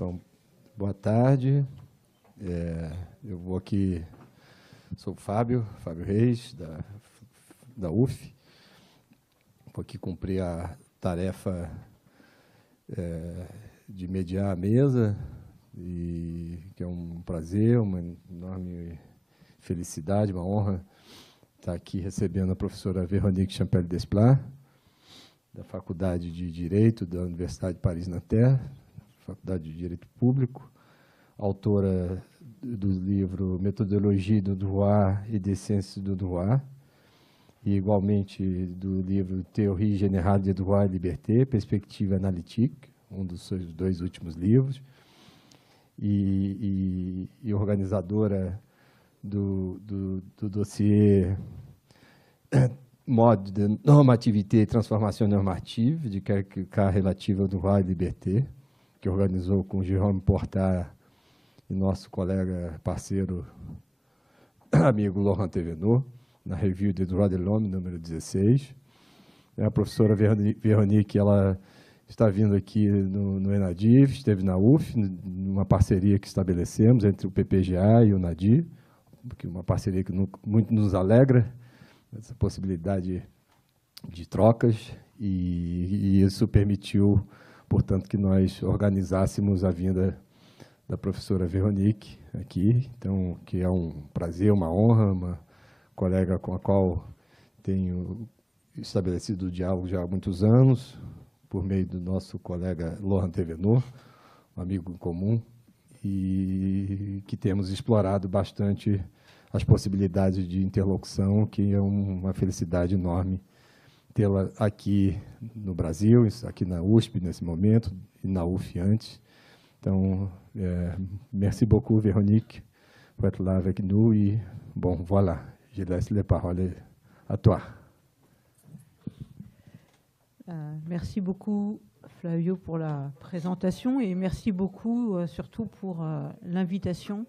Então, boa tarde. Eu vou aqui, sou o Fábio Reis, da UF. Vou aqui cumprir a tarefa de mediar a mesa, e que é um prazer, uma enorme felicidade, uma honra estar aqui recebendo a professora Véronique Champel-Desplat, da Faculdade de Direito da Universidade de Paris-Nanterre, Faculdade de Direito Público, autora do livro Metodologie do Droit et des Sciences du Droit, e igualmente do livro Théorie Générale des Droits et Libertés, Perspective Analytique, um dos seus 2 últimos livros, e organizadora do dossiê Mode de Normativité et Transformation Normative, de cas relativo ao droit et liberté, que organizou com Jérôme Portat e nosso colega, parceiro, amigo Laurent Thévenot, na Revue des Droits de l'Homme, número 16. A professora Véronique, ela está vindo aqui no ENADIV, esteve na UF, numa parceria que estabelecemos entre o PPGA e o NADI, uma parceria que muito nos alegra, essa possibilidade de trocas, e isso permitiu, portanto, que nós organizássemos a vinda da professora Véronique aqui, então, que é um prazer, uma honra, uma colega com a qual tenho estabelecido o diálogo já há muitos anos, por meio do nosso colega Laurent Thévenot, um amigo em comum, e que temos explorado bastante as possibilidades de interlocução, que é uma felicidade enorme tê-la aqui no Brasil, aqui na USP nesse momento, e na UF antes. Então, merci beaucoup, Véronique, pour être là avec nous. Et bon, voilà, je laisse les paroles à toi. Merci beaucoup, Flavio, pour la présentation, et merci beaucoup surtout pour l'invitation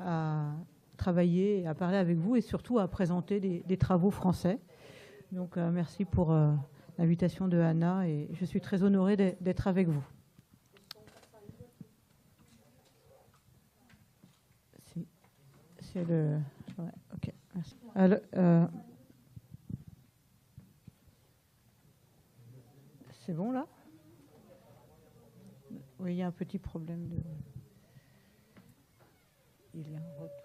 à travailler, à parler avec vous, et surtout à présenter des travaux français. Donc, merci pour l'invitation de Anna, et je suis très honorée d'être avec vous. C'est le... Ouais, ok, merci. Alors, c'est bon, là? Oui, il y a un petit problème de... Il y a un retour.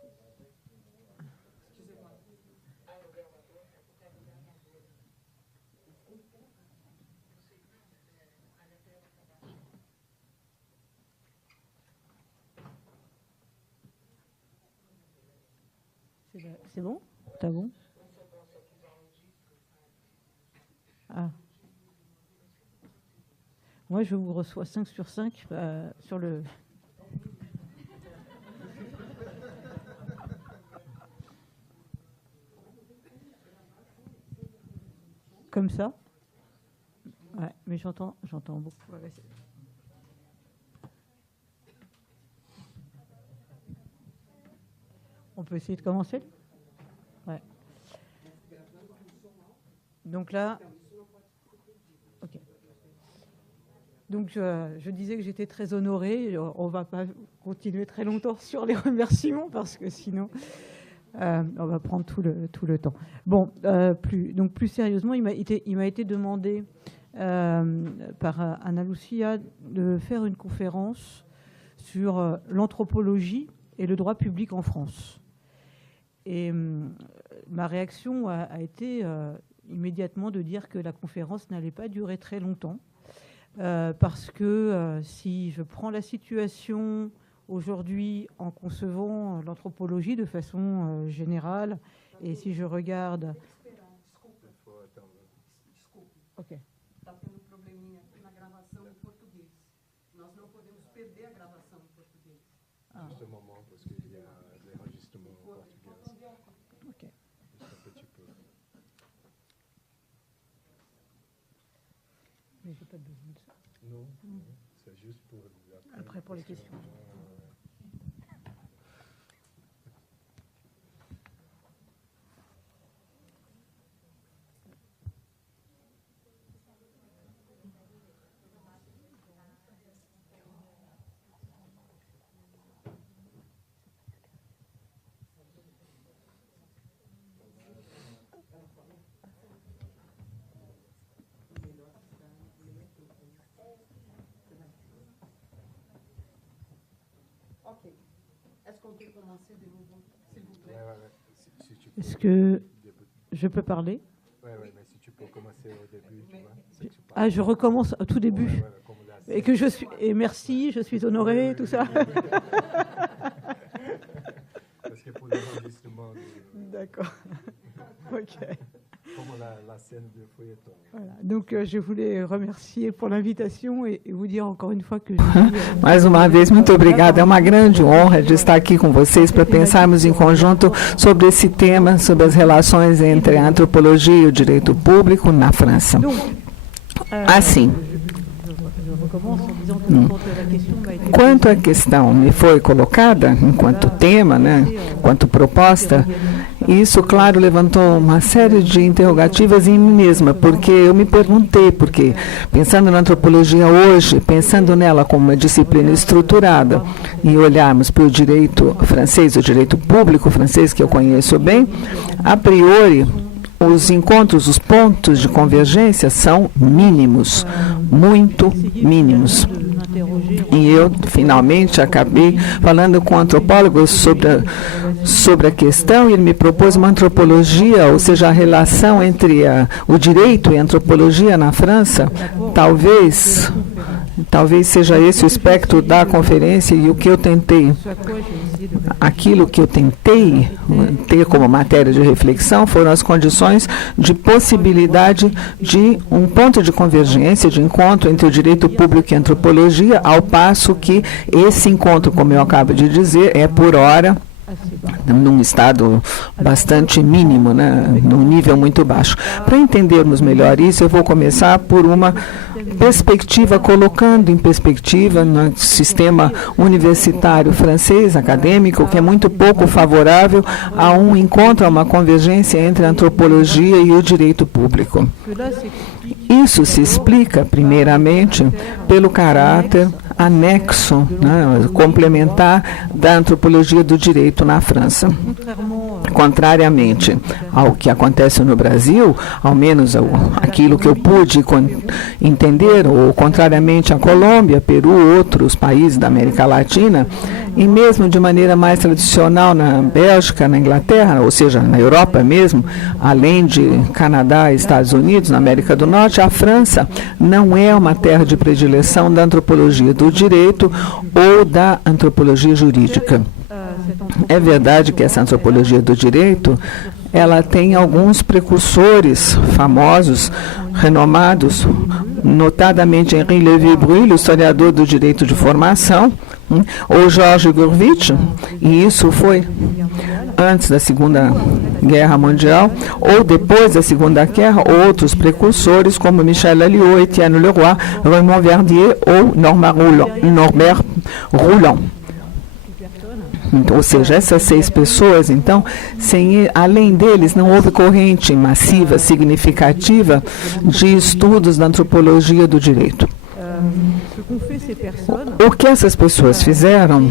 C'est bon? T'as bon? Ah. Moi, je vous reçois 5 sur 5 sur le... Comme ça? Ouais, mais j'entends beaucoup. Ouais, on peut essayer de commencer? Ouais. Donc là... Ok. Donc je disais que j'étais très honorée. On ne va pas continuer très longtemps sur les remerciements, parce que sinon, on va prendre tout le temps. Bon, plus sérieusement, il m'a été demandé par Ana Lucia de faire une conférence sur l'anthropologie et le droit public en France. Et ma réaction a été immédiatement de dire que la conférence n'allait pas durer très longtemps, parce que si je prends la situation aujourd'hui en concevant l'anthropologie de façon générale, et si je regarde... Ok. Mais j'ai pas besoin de ça. Non, c'est juste pour... Après, pour les questions. Est-ce que je peux parler? Ah, je recommence au tout début. Et que je suis, et merci, je suis honorée, tout ça. D'accord. Ok. Voilà. Donc, je voulais remercier pour l'invitation et vous dire encore une fois que Mais uma vez, muito obrigada. É uma grande honra de estar aqui com vocês para pensarmos em conjunto sobre esse tema, sobre as relações entre a antropologia e o direito público na França. Assim, quanto a questão me foi colocada enquanto tema, né, enquanto proposta, isso, claro, levantou uma série de interrogativas em mim mesma, porque eu me perguntei, porque pensando na antropologia hoje, pensando nela como uma disciplina estruturada, e olharmos para o direito francês, o direito público francês, que eu conheço bem, a priori, os encontros, os pontos de convergência são mínimos, muito mínimos. E eu, finalmente, acabei falando com antropólogos sobre a questão, e ele me propôs uma antropologia, ou seja, a relação entre o direito e a antropologia na França. Talvez seja esse o espectro da conferência, e o que eu tentei, aquilo que eu tentei ter como matéria de reflexão foram as condições de possibilidade de um ponto de convergência, de encontro entre o direito público e a antropologia, ao passo que esse encontro, como eu acabo de dizer, é por hora num estado bastante mínimo, né, num nível muito baixo. Para entendermos melhor isso, eu vou começar por uma perspectiva, colocando em perspectiva no sistema universitário francês, acadêmico, que é muito pouco favorável a um encontro, a uma convergência entre a antropologia e o direito público. Isso se explica, primeiramente, pelo caráter anexo, né, complementar da antropologia do direito na França. Contrariamente ao que acontece no Brasil, ao menos aquilo que eu pude entender, ou contrariamente à Colômbia, Peru, outros países da América Latina, e mesmo de maneira mais tradicional na Bélgica, na Inglaterra, ou seja, na Europa mesmo, além de Canadá e Estados Unidos, na América do Norte, a França não é uma terra de predileção da antropologia do direito ou da antropologia jurídica. É verdade que essa antropologia do direito, ela tem alguns precursores famosos, renomados, notadamente Henri Lévy-Bruhl, historiador do direito de formação, ou Georges Gurvitch, e isso foi antes da Segunda Guerra Mundial, ou depois da Segunda Guerra, outros precursores como Michel Alliot, Étienne Leroy, Raymond Verdier ou Norbert Roulon. Ou seja, essas 6 pessoas, então, além deles, não houve corrente massiva, significativa de estudos da antropologia do direito. O que essas pessoas fizeram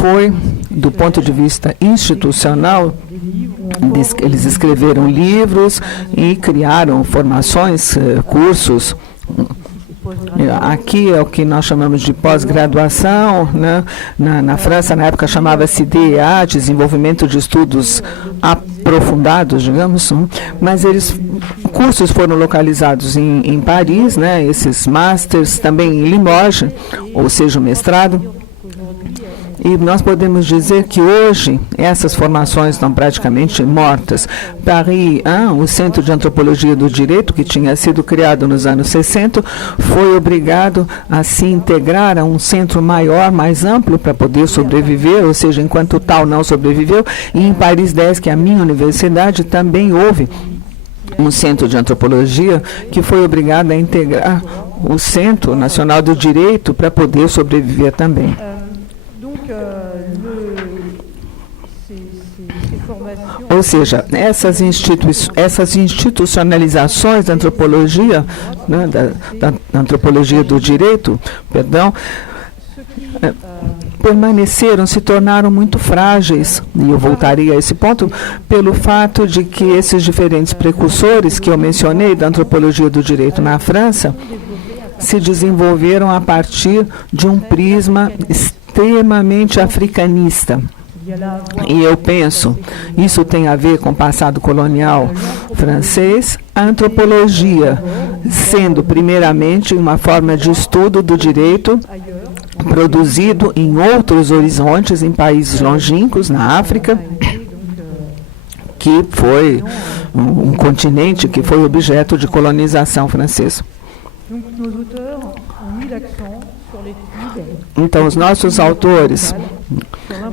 foi, do ponto de vista institucional, eles escreveram livros e criaram formações, cursos. Aqui é o que nós chamamos de pós-graduação, né? Na França, na época, chamava-se DEA, Desenvolvimento de Estudos Aprofundados, digamos, mas cursos foram localizados em Paris, né? Esses masters, também em Limoges, ou seja, o mestrado. E nós podemos dizer que hoje essas formações estão praticamente mortas. Paris 1, o Centro de Antropologia do Direito, que tinha sido criado nos anos 60, foi obrigado a se integrar a um centro maior, mais amplo, para poder sobreviver, ou seja, enquanto tal não sobreviveu. E em Paris 10, que é a minha universidade, também houve um centro de antropologia que foi obrigado a integrar o Centro Nacional do Direito para poder sobreviver também. Ou seja, essas institucionalizações da antropologia, né, da antropologia do direito, permaneceram, se tornaram muito frágeis, e eu voltaria a esse ponto, pelo fato de que esses diferentes precursores que eu mencionei da antropologia do direito na França se desenvolveram a partir de um prisma extremamente africanista. E eu penso, isso tem a ver com o passado colonial francês, a antropologia sendo primeiramente uma forma de estudo do direito produzido em outros horizontes, em países longínquos, na África, que foi um continente que foi objeto de colonização francesa. Então, os nossos autores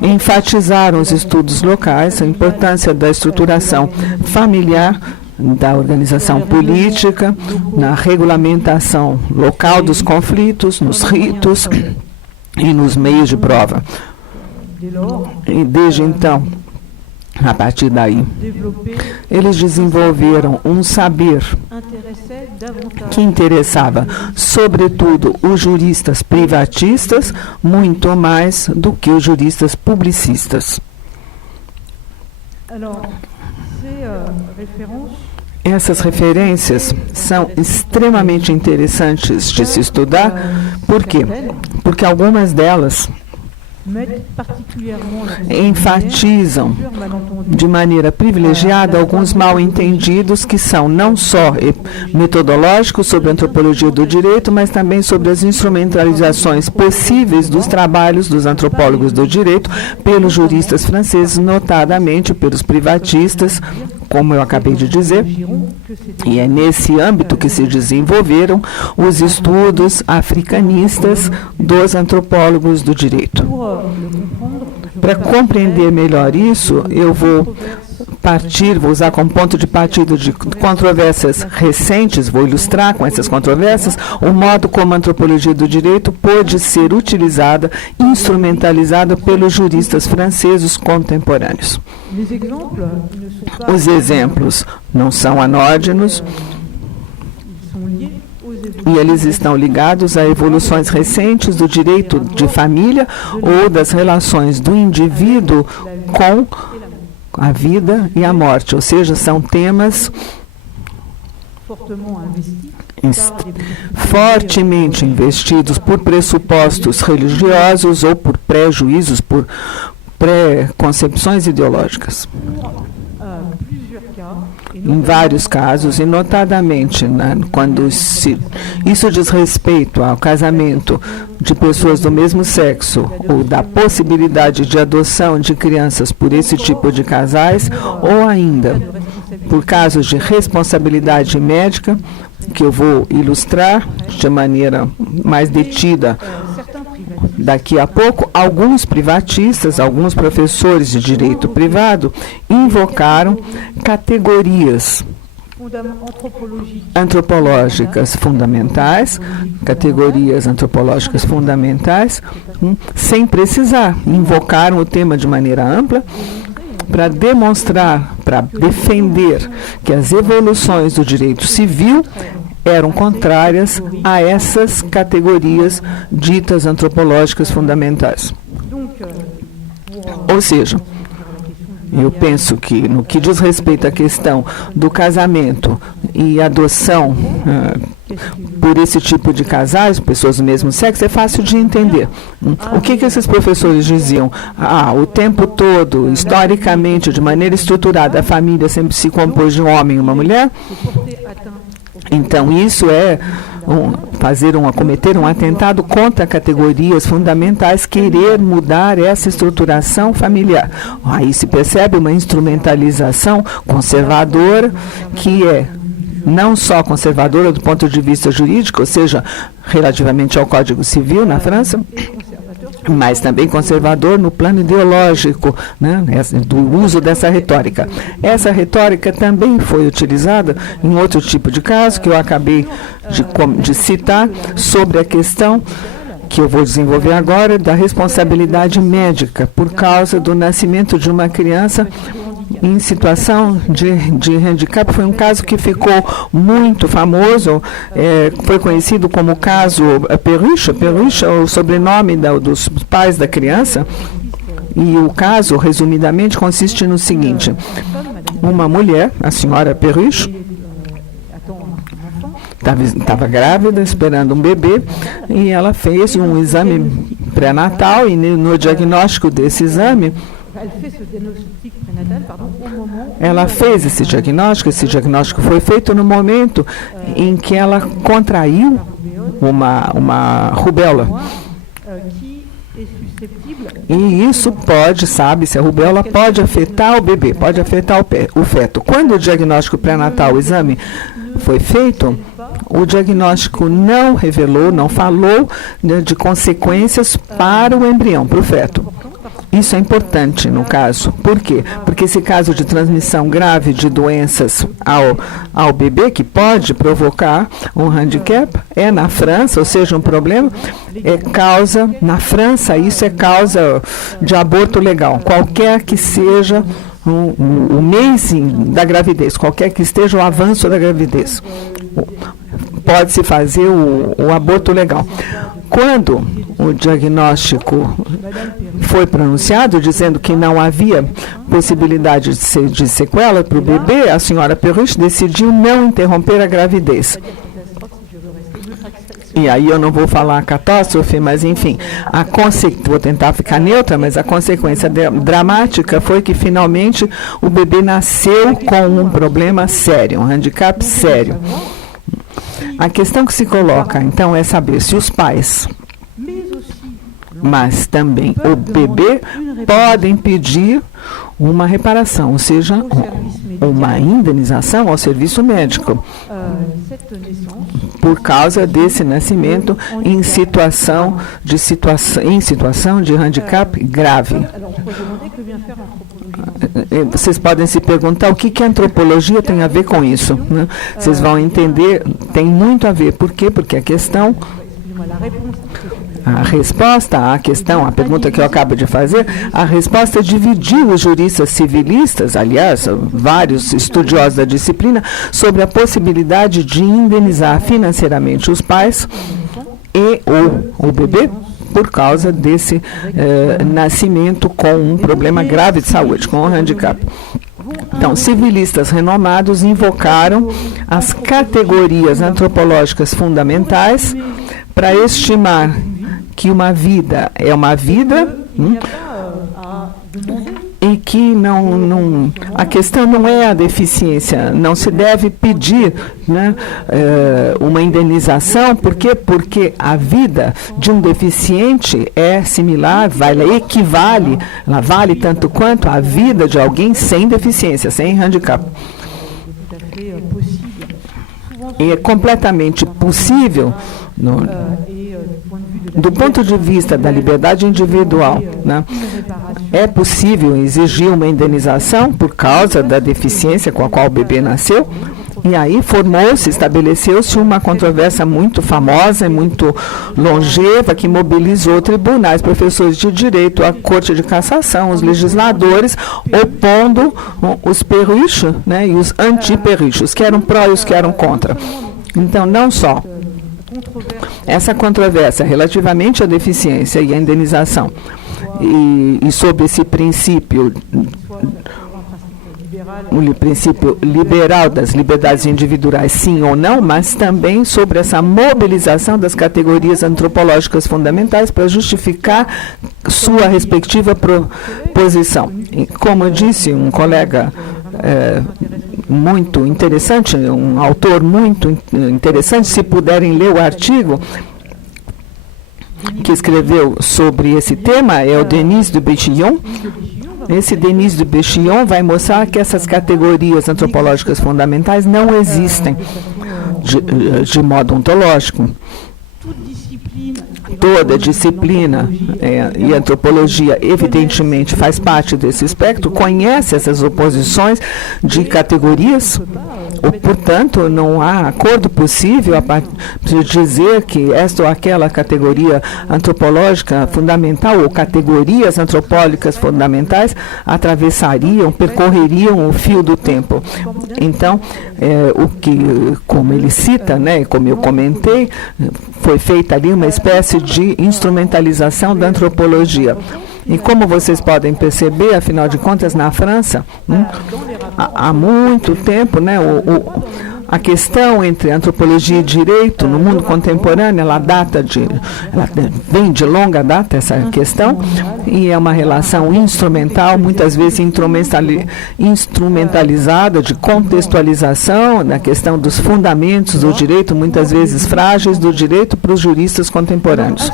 enfatizaram os estudos locais, a importância da estruturação familiar, da organização política, na regulamentação local dos conflitos, nos ritos e nos meios de prova. E desde então, a partir daí, eles desenvolveram um saber que interessava, sobretudo, os juristas privatistas, muito mais do que os juristas publicistas. Essas referências são extremamente interessantes de se estudar. Por quê? Porque algumas delas enfatizam de maneira privilegiada alguns mal-entendidos que são não só metodológicos sobre a antropologia do direito, mas também sobre as instrumentalizações possíveis dos trabalhos dos antropólogos do direito pelos juristas franceses, notadamente pelos privatistas, como eu acabei de dizer, e é nesse âmbito que se desenvolveram os estudos africanistas dos antropólogos do direito. Para compreender melhor isso, eu vou usar como ponto de partida de controvérsias recentes, vou ilustrar com essas controvérsias o modo como a antropologia do direito pôde ser utilizada, instrumentalizada pelos juristas franceses contemporâneos. Os exemplos não são anódinos e eles estão ligados a evoluções recentes do direito de família ou das relações do indivíduo com a vida e a morte, ou seja, são temas fortemente investidos por pressupostos religiosos ou por pré-juízos, por pré-concepções ideológicas. Em vários casos, e notadamente quando isso diz respeito ao casamento de pessoas do mesmo sexo ou da possibilidade de adoção de crianças por esse tipo de casais, ou ainda por casos de responsabilidade médica, que eu vou ilustrar de maneira mais detida daqui a pouco, alguns privatistas, alguns professores de direito privado invocaram categorias antropológicas fundamentais, sem precisar, invocaram o tema de maneira ampla para demonstrar, para defender que as evoluções do direito civil eram contrárias a essas categorias ditas antropológicas fundamentais. Ou seja, eu penso que no que diz respeito à questão do casamento e adoção por esse tipo de casais, pessoas do mesmo sexo, é fácil de entender. O que esses professores diziam? O tempo todo, historicamente, de maneira estruturada, a família sempre se compôs de um homem e uma mulher. Então, isso é cometer um atentado contra categorias fundamentais, querer mudar essa estruturação familiar. Aí se percebe uma instrumentalização conservadora, que é não só conservadora do ponto de vista jurídico, ou seja, relativamente ao Código Civil na França, mas também conservador no plano ideológico, né, do uso dessa retórica. Essa retórica também foi utilizada em outro tipo de caso, que eu acabei de citar, sobre a questão que eu vou desenvolver agora, da responsabilidade médica por causa do nascimento de uma criança em situação de handicap. Foi um caso que ficou muito famoso, foi conhecido como o caso Perruche. Perruche é o sobrenome dos pais da criança, e o caso, resumidamente, consiste no seguinte: uma mulher, a senhora Perruche, estava grávida, esperando um bebê, e ela fez um exame pré-natal, e no diagnóstico desse exame Ela fez esse diagnóstico foi feito no momento em que ela contraiu uma rubéola. E isso pode, sabe-se, a rubéola pode afetar o bebê, pode afetar o feto. Quando o diagnóstico pré-natal, o exame foi feito, o diagnóstico não revelou, não falou, né, de consequências para o embrião, para o feto. Isso é importante no caso. Por quê? Porque esse caso de transmissão grave de doenças ao bebê, que pode provocar um handicap, é na França, ou seja, um problema, na França, isso é causa de aborto legal, qualquer que seja o mês da gravidez, qualquer que esteja o avanço da gravidez, pode-se fazer o aborto legal. Quando o diagnóstico foi pronunciado, dizendo que não havia possibilidade de sequela para o bebê, a senhora Perrich decidiu não interromper a gravidez. E aí eu não vou falar catástrofe, mas enfim, vou tentar ficar neutra, mas a consequência dramática foi que finalmente o bebê nasceu com um problema sério, um handicap sério. A questão que se coloca, então, é saber se os pais, mas também o bebê, podem pedir uma reparação, ou seja, uma indenização ao serviço médico, por causa desse nascimento em situação de handicap grave. Vocês podem se perguntar o que a antropologia tem a ver com isso, né? Vocês vão entender, tem muito a ver. Por quê? Porque a resposta à questão, a pergunta que eu acabo de fazer, a resposta dividiu os juristas civilistas, aliás, vários estudiosos da disciplina, sobre a possibilidade de indenizar financeiramente os pais e o bebê por causa desse nascimento com um problema grave de saúde, com um handicap. Então, civilistas renomados invocaram as categorias antropológicas fundamentais para estimar que uma vida é uma vida e que a questão não é a deficiência, não se deve pedir, né, uma indenização. Por quê? Porque a vida de um deficiente é similar, ela vale tanto quanto a vida de alguém sem deficiência, sem handicap. E é completamente possível, do ponto de vista da liberdade individual, né, é possível exigir uma indenização por causa da deficiência com a qual o bebê nasceu. E aí estabeleceu-se uma controvérsia muito famosa e muito longeva que mobilizou tribunais, professores de direito, a Corte de Cassação, os legisladores, opondo os Perrich, né, e os anti-Perrich, os que eram pró e os que eram contra. Então, não só essa controvérsia relativamente à deficiência e à indenização e sobre esse princípio liberal das liberdades individuais, sim ou não, mas também sobre essa mobilização das categorias antropológicas fundamentais para justificar sua respectiva posição. E, como disse um colega muito interessante, um autor muito interessante, se puderem ler o artigo que escreveu sobre esse tema, é o Denis de Béchillon. Esse Denis de Béchillon vai mostrar que essas categorias antropológicas fundamentais não existem de modo ontológico. Toda disciplina e antropologia, evidentemente, faz parte desse espectro, conhece essas oposições de categorias, portanto, não há acordo possível de dizer que esta ou aquela categoria antropológica fundamental ou categorias antropológicas fundamentais percorreriam o fio do tempo. Então, como ele cita, né, como eu comentei, foi feita ali uma espécie de instrumentalização da antropologia. E como vocês podem perceber, afinal de contas, na França, há muito tempo, né, a questão entre antropologia e direito no mundo contemporâneo, ela vem de longa data, essa questão, e é uma relação instrumental, muitas vezes instrumentalizada, de contextualização da questão dos fundamentos do direito, muitas vezes frágeis, do direito para os juristas contemporâneos.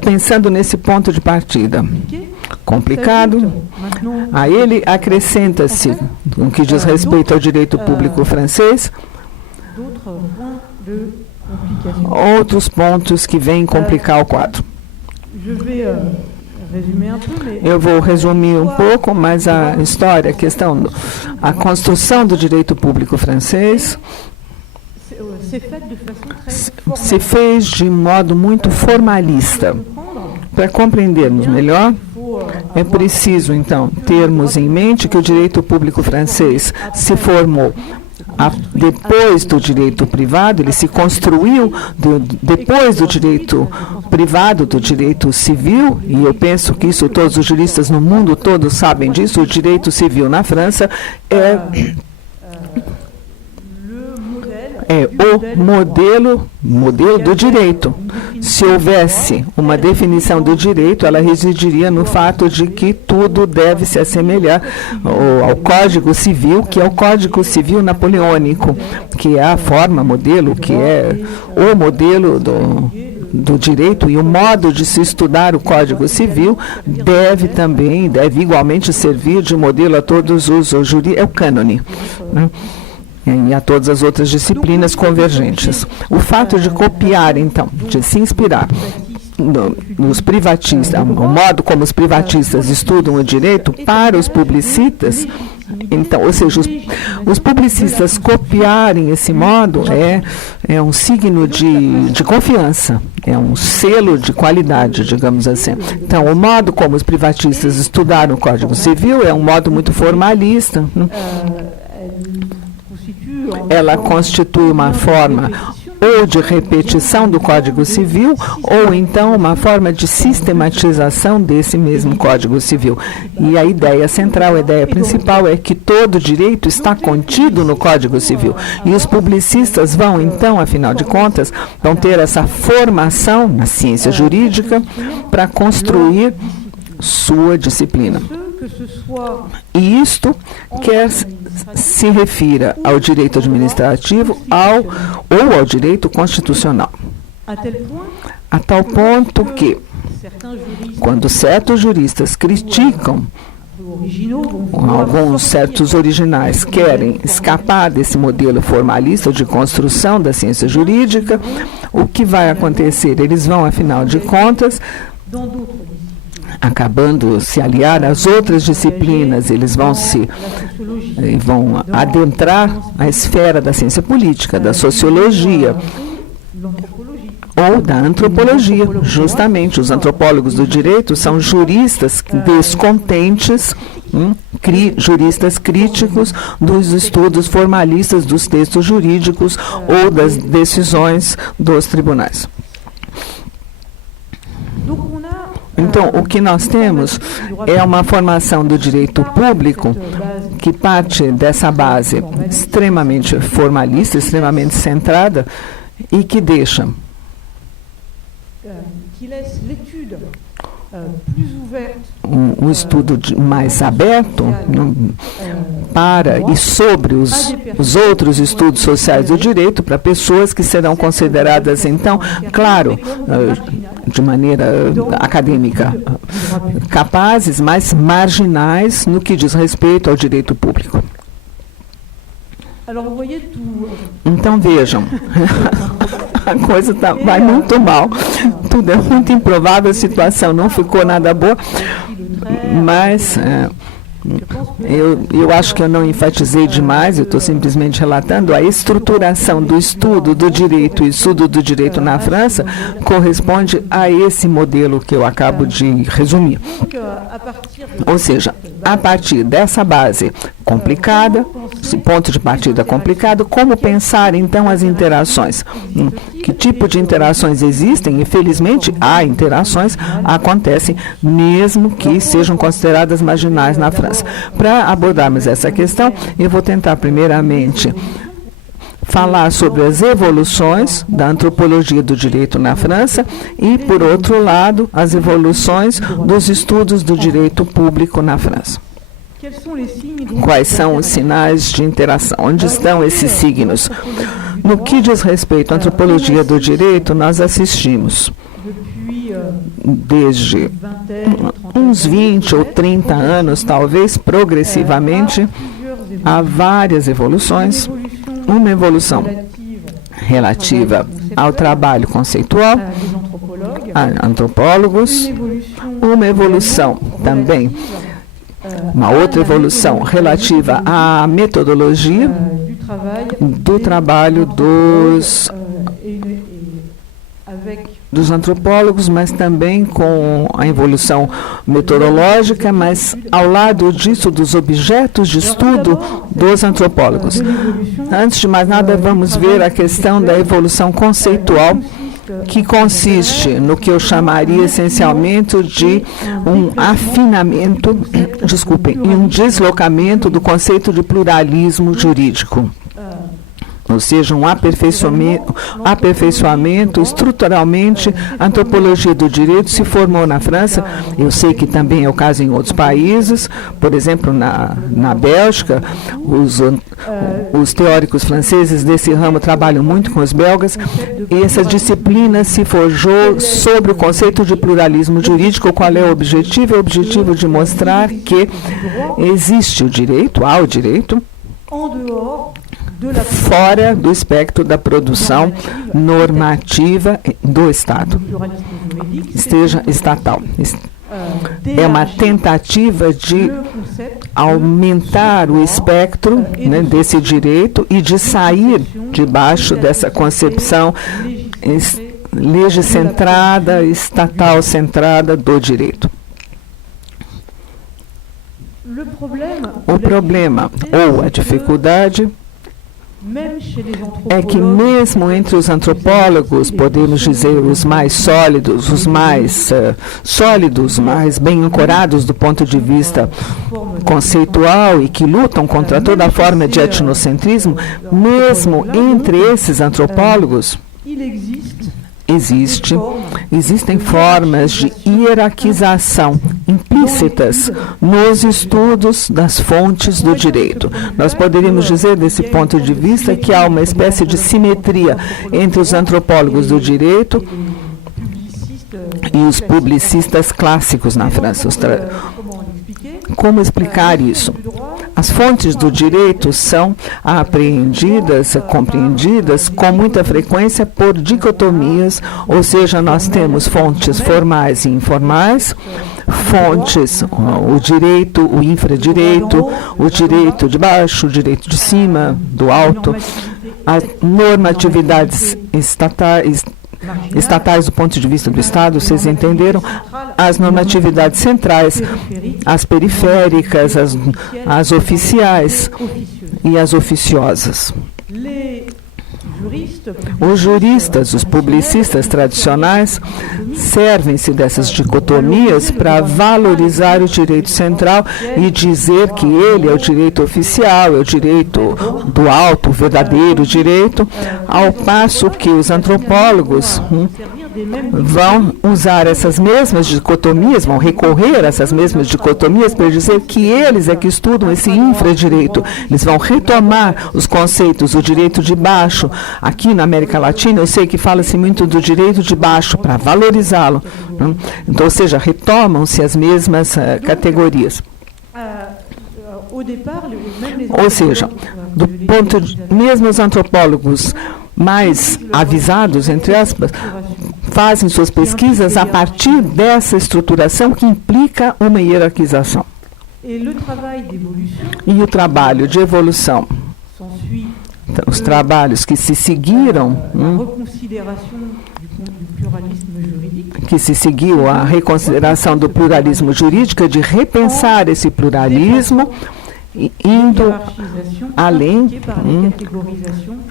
Pensando nesse ponto de partida complicado, a ele acrescenta-se, no que diz respeito ao direito público francês, outros pontos que vêm complicar o quadro. Eu vou resumir um pouco, mas a história, a questão, a construção do direito público francês se fez de modo muito formalista. Para compreendermos melhor, é preciso, então, termos em mente que o direito público francês se formou depois do direito privado, ele se construiu depois do direito privado, do direito civil, e eu penso que isso todos os juristas no mundo todo sabem disso. O direito civil na França é o modelo do direito. Se houvesse uma definição do direito, ela residiria no fato de que tudo deve se assemelhar ao Código Civil, que é o Código Civil napoleônico, que é a forma, modelo, que é o modelo do direito, e o modo de se estudar o Código Civil deve igualmente servir de modelo a todos os juristas, é o cânone, né? E a todas as outras disciplinas convergentes. O fato de copiar, então, de se inspirar nos privatistas, o modo como os privatistas estudam o direito para os publicistas, então, ou seja, os publicistas copiarem esse modo é um signo de confiança, é um selo de qualidade, digamos assim. Então, o modo como os privatistas estudaram o Código Civil é um modo muito formalista. Ela constitui uma forma ou de repetição do Código Civil, ou então uma forma de sistematização desse mesmo Código Civil. E a ideia central, a ideia principal é que todo direito está contido no Código Civil. E os publicistas vão, então, afinal de contas, vão ter essa formação na ciência jurídica para construir sua disciplina. E isto quer se refira ao direito administrativo ou ao direito constitucional. A tal ponto que, quando certos juristas criticam, alguns certos originais querem escapar desse modelo formalista de construção da ciência jurídica, o que vai acontecer? Eles vão, afinal de contas, acabando se aliar às outras disciplinas, eles vão adentrar a esfera da ciência política, da sociologia ou da antropologia. Justamente, os antropólogos do direito são juristas descontentes, juristas críticos dos estudos formalistas dos textos jurídicos ou das decisões dos tribunais. Então, o que nós temos é uma formação do direito público que parte dessa base extremamente formalista, extremamente centrada, e que deixa um estudo mais aberto para e sobre os outros estudos sociais do direito para pessoas que serão consideradas, então, claro, de maneira acadêmica, capazes, mas marginais no que diz respeito ao direito público. Então, vejam, a coisa vai muito mal, tudo é muito improvável, a situação não ficou nada boa, mas eu acho que eu não enfatizei demais, eu estou simplesmente relatando a estruturação do estudo do direito e estudo do direito na França corresponde a esse modelo que eu acabo de resumir. Ou seja, a partir dessa base complicada, esse ponto de partida complicado, como pensar então as interações? Que tipo de interações existem? E felizmente há interações, acontecem, mesmo que sejam consideradas marginais na França. Para abordarmos essa questão, eu vou tentar primeiramente falar sobre as evoluções da antropologia do direito na França e, por outro lado, as evoluções dos estudos do direito público na França. Quais são os sinais de interação? Onde estão esses signos? No que diz respeito à antropologia do direito, nós assistimos desde uns 20 ou 30 anos, talvez, progressivamente, a várias evoluções. Uma evolução relativa ao trabalho conceitual, a antropólogos, uma evolução também, uma outra evolução relativa à metodologia do trabalho dos antropólogos, mas também com a evolução metodológica, mas ao lado disso dos objetos de estudo dos antropólogos. Antes de mais nada, vamos ver a questão da evolução conceitual, que consiste no que eu chamaria essencialmente de um afinamento, e um deslocamento do conceito de pluralismo jurídico. Ou seja, um aperfeiçoamento estruturalmente. A antropologia do direito se formou na França, eu sei que também é o caso em outros países, por exemplo, na Bélgica, os teóricos franceses desse ramo trabalham muito com os belgas, e essa disciplina se forjou sobre o conceito de pluralismo jurídico. Qual é o objetivo? É o objetivo de mostrar que existe o direito, há o direito, fora do espectro da produção normativa do Estado, esteja estatal. É uma tentativa de aumentar o espectro, né, desse direito e de sair debaixo dessa concepção legicentrada, estatal centrada do direito. O problema ou a dificuldade é que mesmo entre os antropólogos, podemos dizer, os mais sólidos, mais bem ancorados do ponto de vista conceitual e que lutam contra toda forma de etnocentrismo, mesmo entre esses antropólogos, existem formas de hierarquização implícitas nos estudos das fontes do direito. Nós poderíamos dizer, desse ponto de vista, que há uma espécie de simetria entre os antropólogos do direito e os publicistas clássicos na França. Como explicar isso? As fontes do direito são compreendidas com muita frequência por dicotomias, ou seja, nós temos fontes formais e informais, fontes, o direito, o infradireito, o direito de baixo, o direito de cima, do alto, as normatividades estatais do ponto de vista do Estado, vocês entenderam, as normatividades centrais, as periféricas, as oficiais e as oficiosas. Os juristas, os publicistas tradicionais, servem-se dessas dicotomias para valorizar o direito central e dizer que ele é o direito oficial, é o direito do alto, o verdadeiro direito, ao passo que os antropólogos vão usar essas mesmas dicotomias, vão recorrer a essas mesmas dicotomias para dizer que eles é que estudam esse infradireito. Eles vão retomar os conceitos do direito de baixo. Aqui na América Latina, eu sei que fala-se muito do direito de baixo para valorizá-lo. Então, ou seja, retomam-se as mesmas categorias. Ou seja, do ponto de, mesmo os antropólogos mais avisados, entre aspas, fazem suas pesquisas a partir dessa estruturação que implica uma hierarquização. E o trabalho de evolução, então, os trabalhos que se seguiram, que se seguiu a reconsideração do pluralismo jurídico, de repensar esse pluralismo indo além,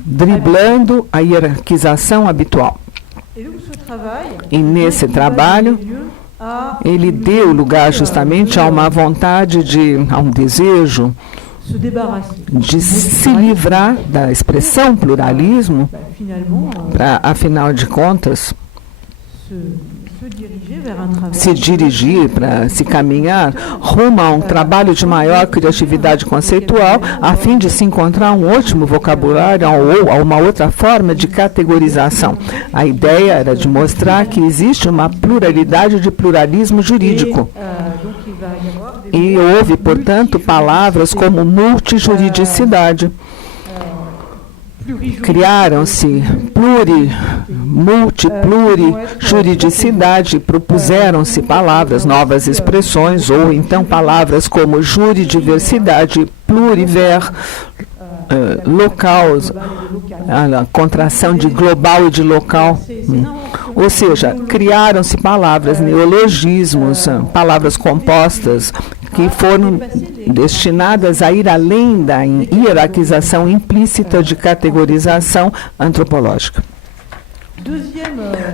driblando a hierarquização habitual. E nesse trabalho, ele deu lugar justamente a uma vontade, a um desejo de se livrar da expressão pluralismo para, afinal de contas, se dirigir, para se caminhar rumo a um trabalho de maior criatividade conceitual, a fim de se encontrar um ótimo vocabulário ou uma outra forma de categorização. A ideia era de mostrar que existe uma pluralidade de pluralismo jurídico. E houve, portanto, palavras como multijuridicidade. Criaram-se juridicidade, propuseram-se palavras, novas expressões, ou então palavras como juridiversidade, pluriver, local, a contração de global e de local. Ou seja, criaram-se palavras, neologismos, palavras compostas, que foram destinadas a ir além da hierarquização implícita de categorização antropológica.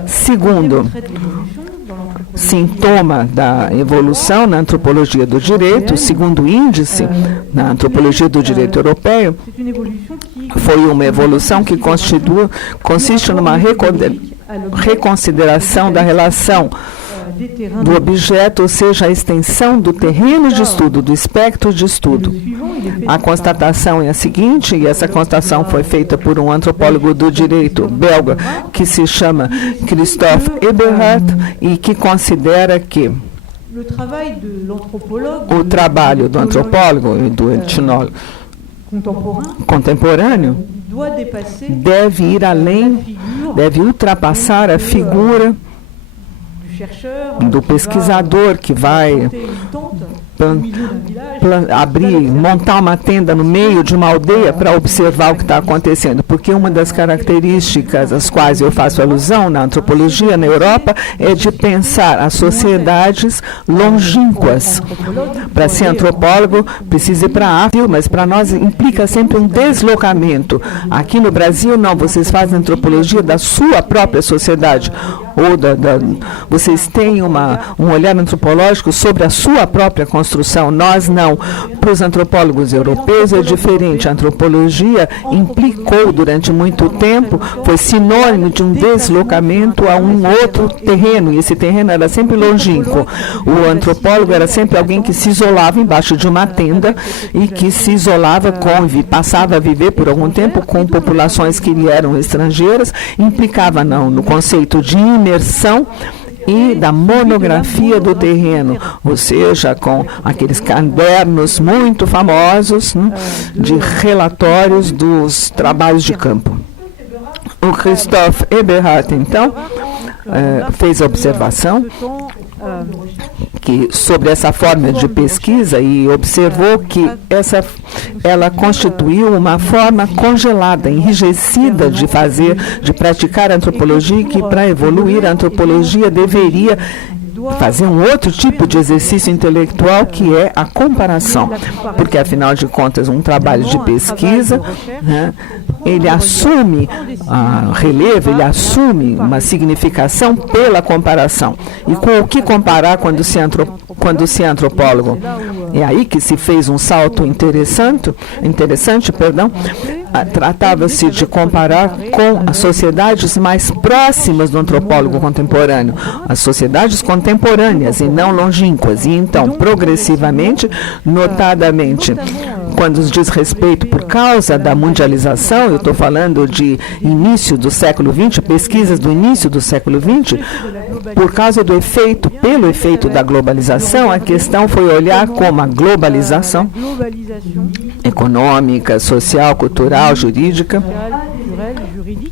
Segundo sintoma da evolução na antropologia do direito, segundo índice na antropologia do direito europeu, foi uma evolução que consiste numa reconsideração da relação do objeto, ou seja, a extensão do terreno de estudo, do espectro de estudo. A constatação é a seguinte, e essa constatação foi feita por um antropólogo do direito belga, que se chama Christophe Eberhard, e que considera que o trabalho do antropólogo e do etnólogo contemporâneo deve ir além, deve ultrapassar a figura do pesquisador que vai montar uma tenda no meio de uma aldeia para observar o que está acontecendo. Porque uma das características às quais eu faço alusão na antropologia na Europa é de pensar as sociedades longínquas. Para ser antropólogo, precisa ir para a África, mas para nós implica sempre um deslocamento. Aqui no Brasil, não, vocês fazem antropologia da sua própria sociedade. Ou vocês têm um olhar antropológico sobre a sua própria construção. Nós não. Para os antropólogos europeus é diferente. A antropologia implicou durante muito tempo, foi sinônimo de um deslocamento a um outro terreno, e esse terreno era sempre longínquo. O antropólogo era sempre alguém que se isolava embaixo de uma tenda e que se isolava passava a viver por algum tempo com populações que lhe eram estrangeiras, implicava no conceito de imersão e da monografia do terreno, ou seja, com aqueles cadernos muito famosos, de relatórios dos trabalhos de campo. O Christophe Eberhard, então, fez a observação sobre essa forma de pesquisa e observou que ela constituiu uma forma congelada, enrijecida de praticar antropologia, e que para evoluir a antropologia deveria fazer um outro tipo de exercício intelectual, que é a comparação. Porque, afinal de contas, um trabalho de pesquisa, ele assume relevo, ele assume uma significação pela comparação. E com o que comparar quando se é antropólogo? É aí que se fez um salto interessante. Tratava-se de comparar com as sociedades mais próximas do antropólogo contemporâneo, as sociedades contemporâneas e não longínquas. E então, progressivamente, notadamente, quando diz respeito por causa da mundialização, eu estou falando de início do século XX, pesquisas do início do século XX, por causa pelo efeito da globalização, a questão foi olhar como a globalização econômica, social, cultural, jurídica,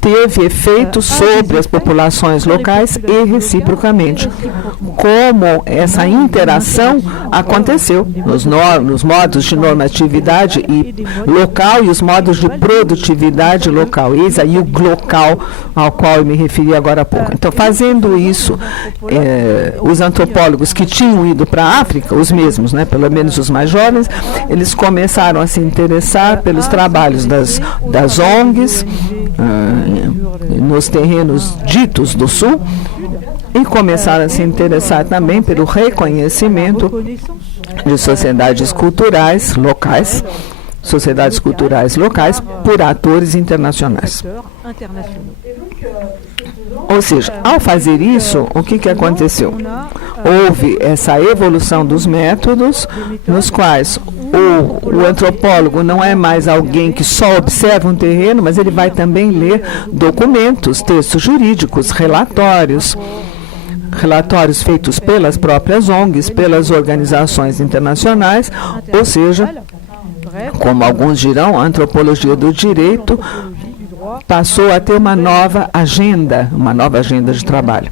teve efeito sobre as populações locais e reciprocamente. Como essa interação aconteceu nos modos de normatividade local e os modos de produtividade local. Eis aí o local ao qual eu me referi agora há pouco. Então, fazendo isso, os antropólogos que tinham ido para a África, os mesmos, né, pelo menos os mais jovens, eles começaram a se interessar pelos trabalhos das ONGs, nos terrenos ditos do Sul, e começaram a se interessar também pelo reconhecimento de sociedades culturais locais por atores internacionais. Ou seja, ao fazer isso, o que aconteceu? Houve essa evolução dos métodos, nos quais o antropólogo não é mais alguém que só observa um terreno, mas ele vai também ler documentos, textos jurídicos, relatórios feitos pelas próprias ONGs, pelas organizações internacionais, ou seja, como alguns dirão, a antropologia do direito passou a ter uma nova agenda de trabalho.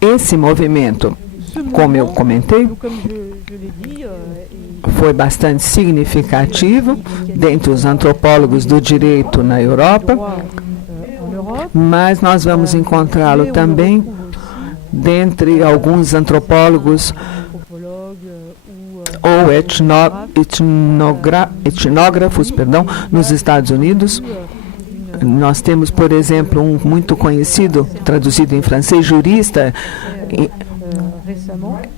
Esse movimento, como eu comentei, foi bastante significativo dentre os antropólogos do direito na Europa, mas nós vamos encontrá-lo também dentre alguns antropólogos ou etnógrafos, nos Estados Unidos. Nós temos, por exemplo, um muito conhecido, traduzido em francês, jurista.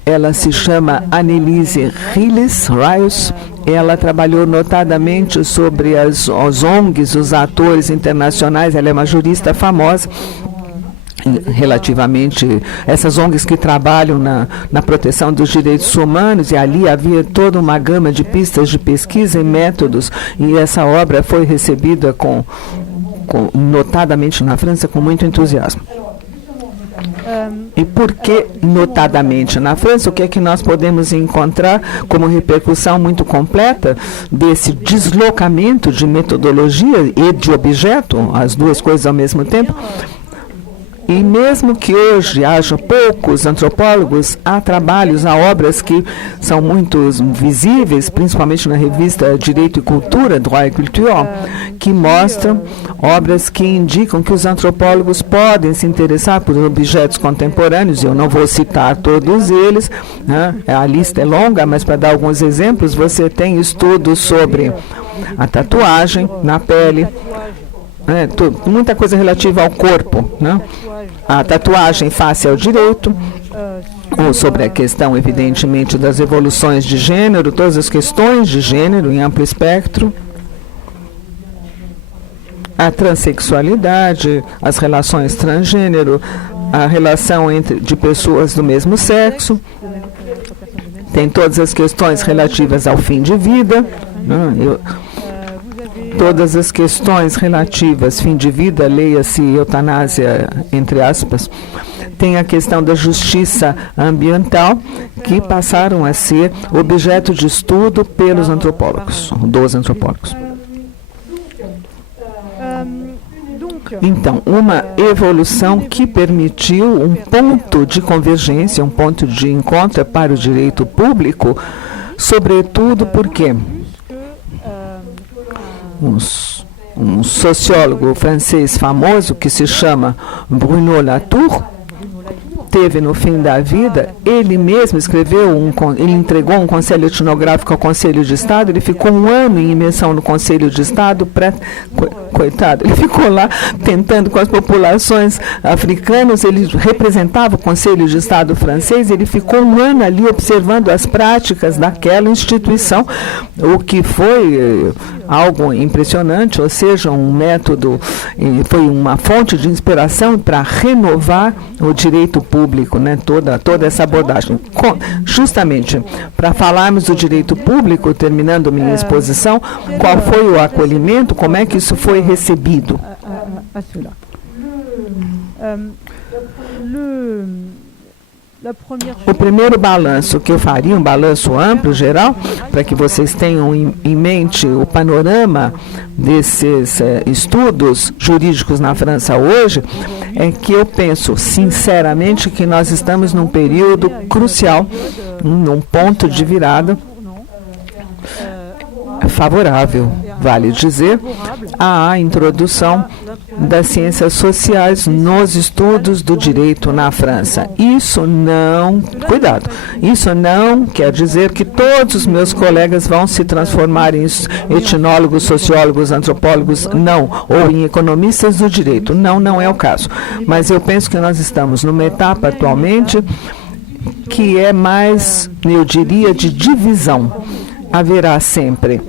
Ela se chama Annelise Riles. Ela trabalhou notadamente sobre as ONGs, os atores internacionais. Ela é uma jurista famosa. Relativamente essas ONGs que trabalham na proteção dos direitos humanos, e ali havia toda uma gama de pistas de pesquisa e métodos, e essa obra foi recebida notadamente na França com muito entusiasmo. E por que notadamente na França? O que é que nós podemos encontrar como repercussão muito completa desse deslocamento de metodologia e de objeto, as duas coisas ao mesmo tempo? E mesmo que hoje haja poucos antropólogos, há trabalhos, há obras que são muito visíveis, principalmente na revista Direito e Cultura, Droit et Culture, que mostram obras que indicam que os antropólogos podem se interessar por objetos contemporâneos. Eu não vou citar todos eles, né? A lista é longa, mas para dar alguns exemplos, você tem estudos sobre a tatuagem na pele, muita coisa relativa ao corpo, né? A tatuagem face ao direito, ou sobre a questão, evidentemente, das evoluções de gênero, todas as questões de gênero em amplo espectro, a transexualidade, as relações transgênero, a relação de pessoas do mesmo sexo, tem todas as questões relativas ao fim de vida, né? Todas as questões relativas, fim de vida, leia-se eutanásia, entre aspas, tem a questão da justiça ambiental, que passaram a ser objeto de estudo pelos antropólogos, dos antropólogos. Então, uma evolução que permitiu um ponto de convergência, um ponto de encontro para o direito público, sobretudo porque um sociólogo francês famoso que se chama Bruno Latour teve no fim da vida, ele mesmo ele entregou um conselho etnográfico ao Conselho de Estado, ele ficou um ano em imersão no Conselho de Estado, coitado, ele ficou lá tentando com as populações africanas, ele representava o Conselho de Estado francês, ele ficou um ano ali observando as práticas daquela instituição, o que foi algo impressionante, ou seja, um método, foi uma fonte de inspiração para renovar o direito público, né? Toda essa abordagem. Justamente, para falarmos do direito público, terminando minha exposição, qual foi o acolhimento, como é que isso foi recebido? O primeiro balanço que eu faria, um balanço amplo, geral, para que vocês tenham em mente o panorama desses estudos jurídicos na França hoje, é que eu penso, sinceramente, que nós estamos num período crucial, num ponto de virada favorável, vale dizer, à introdução das ciências sociais nos estudos do direito na França. Isso não quer dizer que todos os meus colegas vão se transformar em etnólogos, sociólogos, antropólogos, não, ou em economistas do direito. Não é o caso. Mas eu penso que nós estamos numa etapa atualmente que é mais, eu diria, de divisão. Haverá sempre,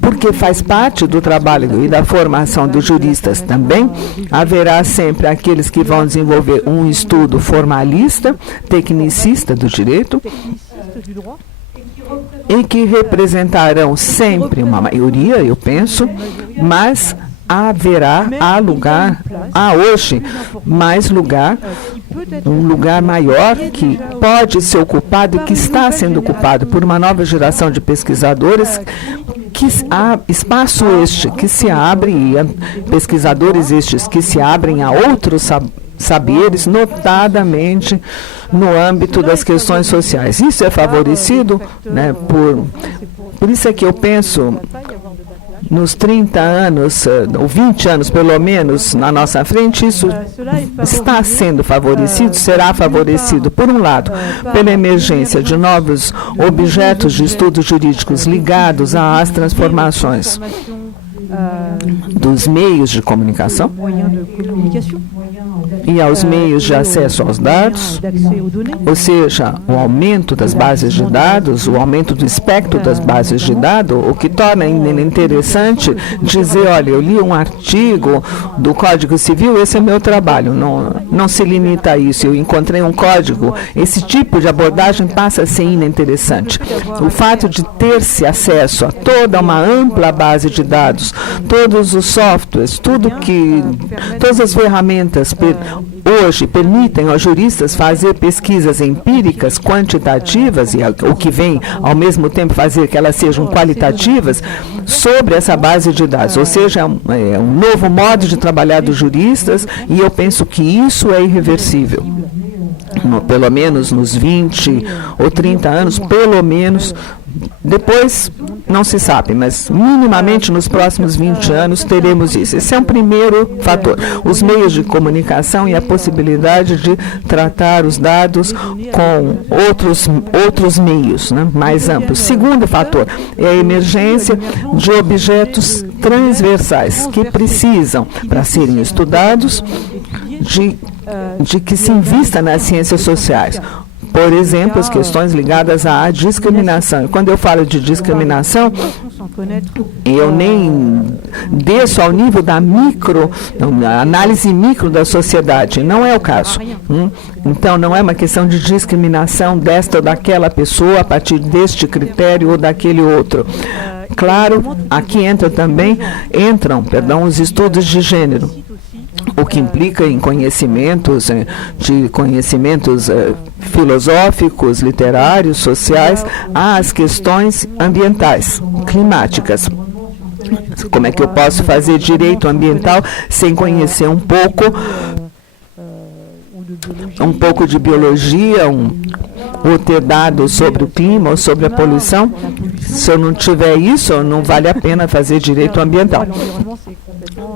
porque faz parte do trabalho e da formação dos juristas também, haverá sempre aqueles que vão desenvolver um estudo formalista, tecnicista do direito, e que representarão sempre uma maioria, eu penso, mas há hoje mais lugar, um lugar maior que pode ser ocupado e que está sendo ocupado por uma nova geração de pesquisadores, que há espaço este que se abre, e pesquisadores estes que se abrem a outros saberes, notadamente no âmbito das questões sociais. Isso é favorecido, né, por isso é que eu penso, nos 30 anos, ou 20 anos pelo menos, na nossa frente, isso está sendo favorecido, será favorecido, por um lado, pela emergência de novos objetos de estudos jurídicos ligados às transformações dos meios de comunicação e aos meios de acesso aos dados, ou seja, o aumento das bases de dados, o aumento do espectro das bases de dados, o que torna ainda interessante dizer, olha, eu li um artigo do Código Civil, esse é meu trabalho, não se limita a isso, eu encontrei um código, esse tipo de abordagem passa a ser interessante. O fato de ter-se acesso a toda uma ampla base de dados, todos os softwares, todas as ferramentas hoje permitem aos juristas fazer pesquisas empíricas, quantitativas, e o que vem ao mesmo tempo fazer que elas sejam qualitativas, sobre essa base de dados. Ou seja, é um novo modo de trabalhar dos juristas, e eu penso que isso é irreversível. Pelo menos nos 20 ou 30 anos, pelo menos. Depois, não se sabe, mas minimamente nos próximos 20 anos teremos isso. Esse é um primeiro fator. Os meios de comunicação e a possibilidade de tratar os dados com outros meios, né, mais amplos. Segundo fator é a emergência de objetos transversais que precisam, para serem estudados, de que se invista nas ciências sociais. Por exemplo, as questões ligadas à discriminação. E quando eu falo de discriminação, eu nem desço ao nível da análise micro da sociedade. Não é o caso. Então, não é uma questão de discriminação desta ou daquela pessoa a partir deste critério ou daquele outro. Claro, aqui entram os estudos de gênero, o que implica em conhecimentos, filosóficos, literários, sociais, às questões ambientais, climáticas. Como é que eu posso fazer direito ambiental sem conhecer um pouco de biologia, ou ter dados sobre o clima ou sobre a poluição? Se eu não tiver isso, não vale a pena fazer direito ambiental.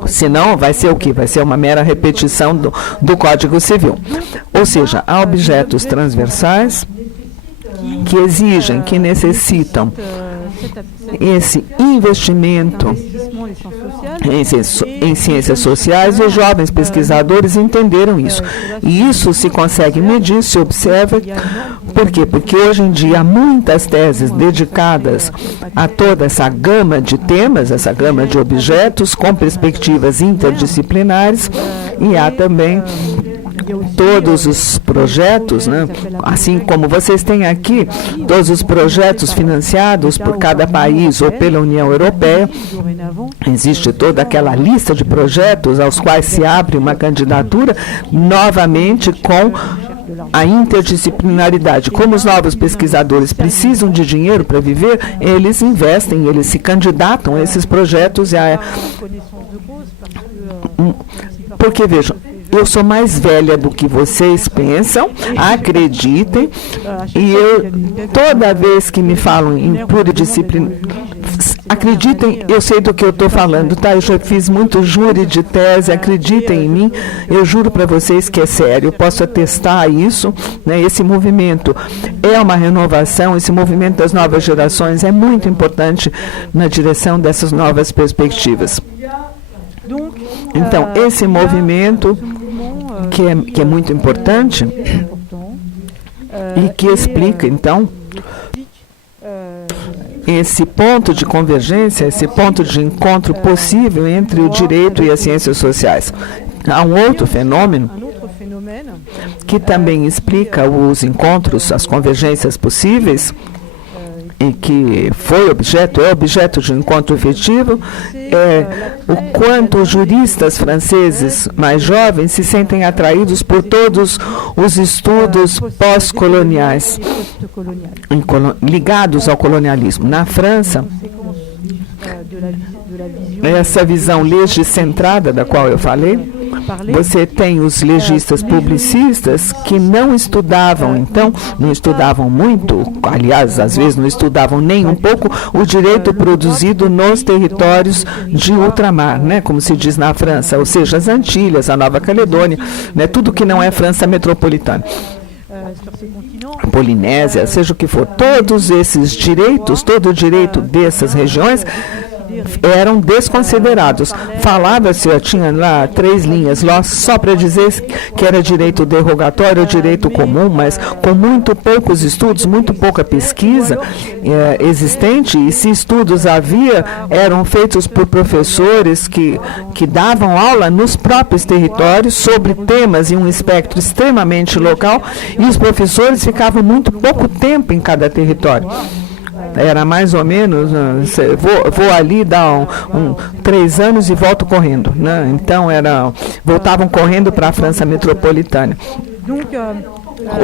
Senão, vai ser o quê? Vai ser uma mera repetição do Código Civil. Ou seja, há objetos transversais que exigem, que necessitam esse investimento em ciências sociais, e os jovens pesquisadores entenderam isso. E isso se consegue medir, se observa. Por quê? Porque hoje em dia há muitas teses dedicadas a toda essa gama de temas, essa gama de objetos, com perspectivas interdisciplinares, e há também todos os projetos, né, assim como vocês têm aqui, todos os projetos financiados por cada país ou pela União Europeia. Existe toda aquela lista de projetos aos quais se abre uma candidatura, novamente com a interdisciplinaridade. Como os novos pesquisadores precisam de dinheiro para viver, eles investem, eles se candidatam a esses projetos. Porque, vejam, eu sou mais velha do que vocês pensam, acreditem, e toda vez que me falam em pluridisciplina, acreditem, eu sei do que eu estou falando, tá? Eu já fiz muito júri de tese, acreditem em mim, eu juro para vocês que é sério, eu posso atestar isso, né? Esse movimento é uma renovação, esse movimento das novas gerações é muito importante na direção dessas novas perspectivas. Então, esse movimento, que é muito importante, e que explica, então, esse ponto de convergência, esse ponto de encontro possível entre o direito e as ciências sociais. Há um outro fenômeno que também explica os encontros, as convergências possíveis, e que é objeto de um encontro efetivo, é o quanto os juristas franceses mais jovens se sentem atraídos por todos os estudos pós-coloniais ligados ao colonialismo. Na França, essa visão legicentrada da qual eu falei, você tem os legistas publicistas que não estudavam, então, não estudavam muito, aliás, às vezes não estudavam nem um pouco, o direito produzido nos territórios de ultramar, né, como se diz na França, ou seja, as Antilhas, a Nova Caledônia, né, tudo que não é França metropolitana. Polinésia, seja o que for, todos esses direitos, todo o direito dessas regiões eram desconsiderados. Falava-se, eu tinha lá 3 linhas só para dizer que era direito derrogatório ou direito comum, mas com muito poucos estudos, muito pouca pesquisa existente, e se estudos havia, eram feitos por professores que davam aula nos próprios territórios sobre temas em um espectro extremamente local, e os professores ficavam muito pouco tempo em cada território. Era mais ou menos, vou ali dar 3 anos e volto correndo, né? Então, voltavam correndo para a França metropolitana.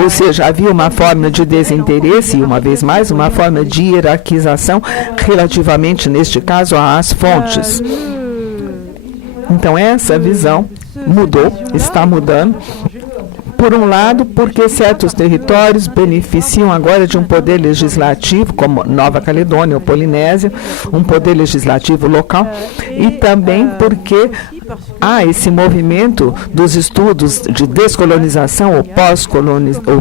Ou seja, havia uma forma de desinteresse, e uma vez mais, uma forma de hierarquização relativamente, neste caso, às fontes. Então, essa visão mudou, está mudando. Por um lado, porque certos territórios beneficiam agora de um poder legislativo, como Nova Caledônia ou Polinésia, um poder legislativo local, e também porque há esse movimento dos estudos de descolonização ou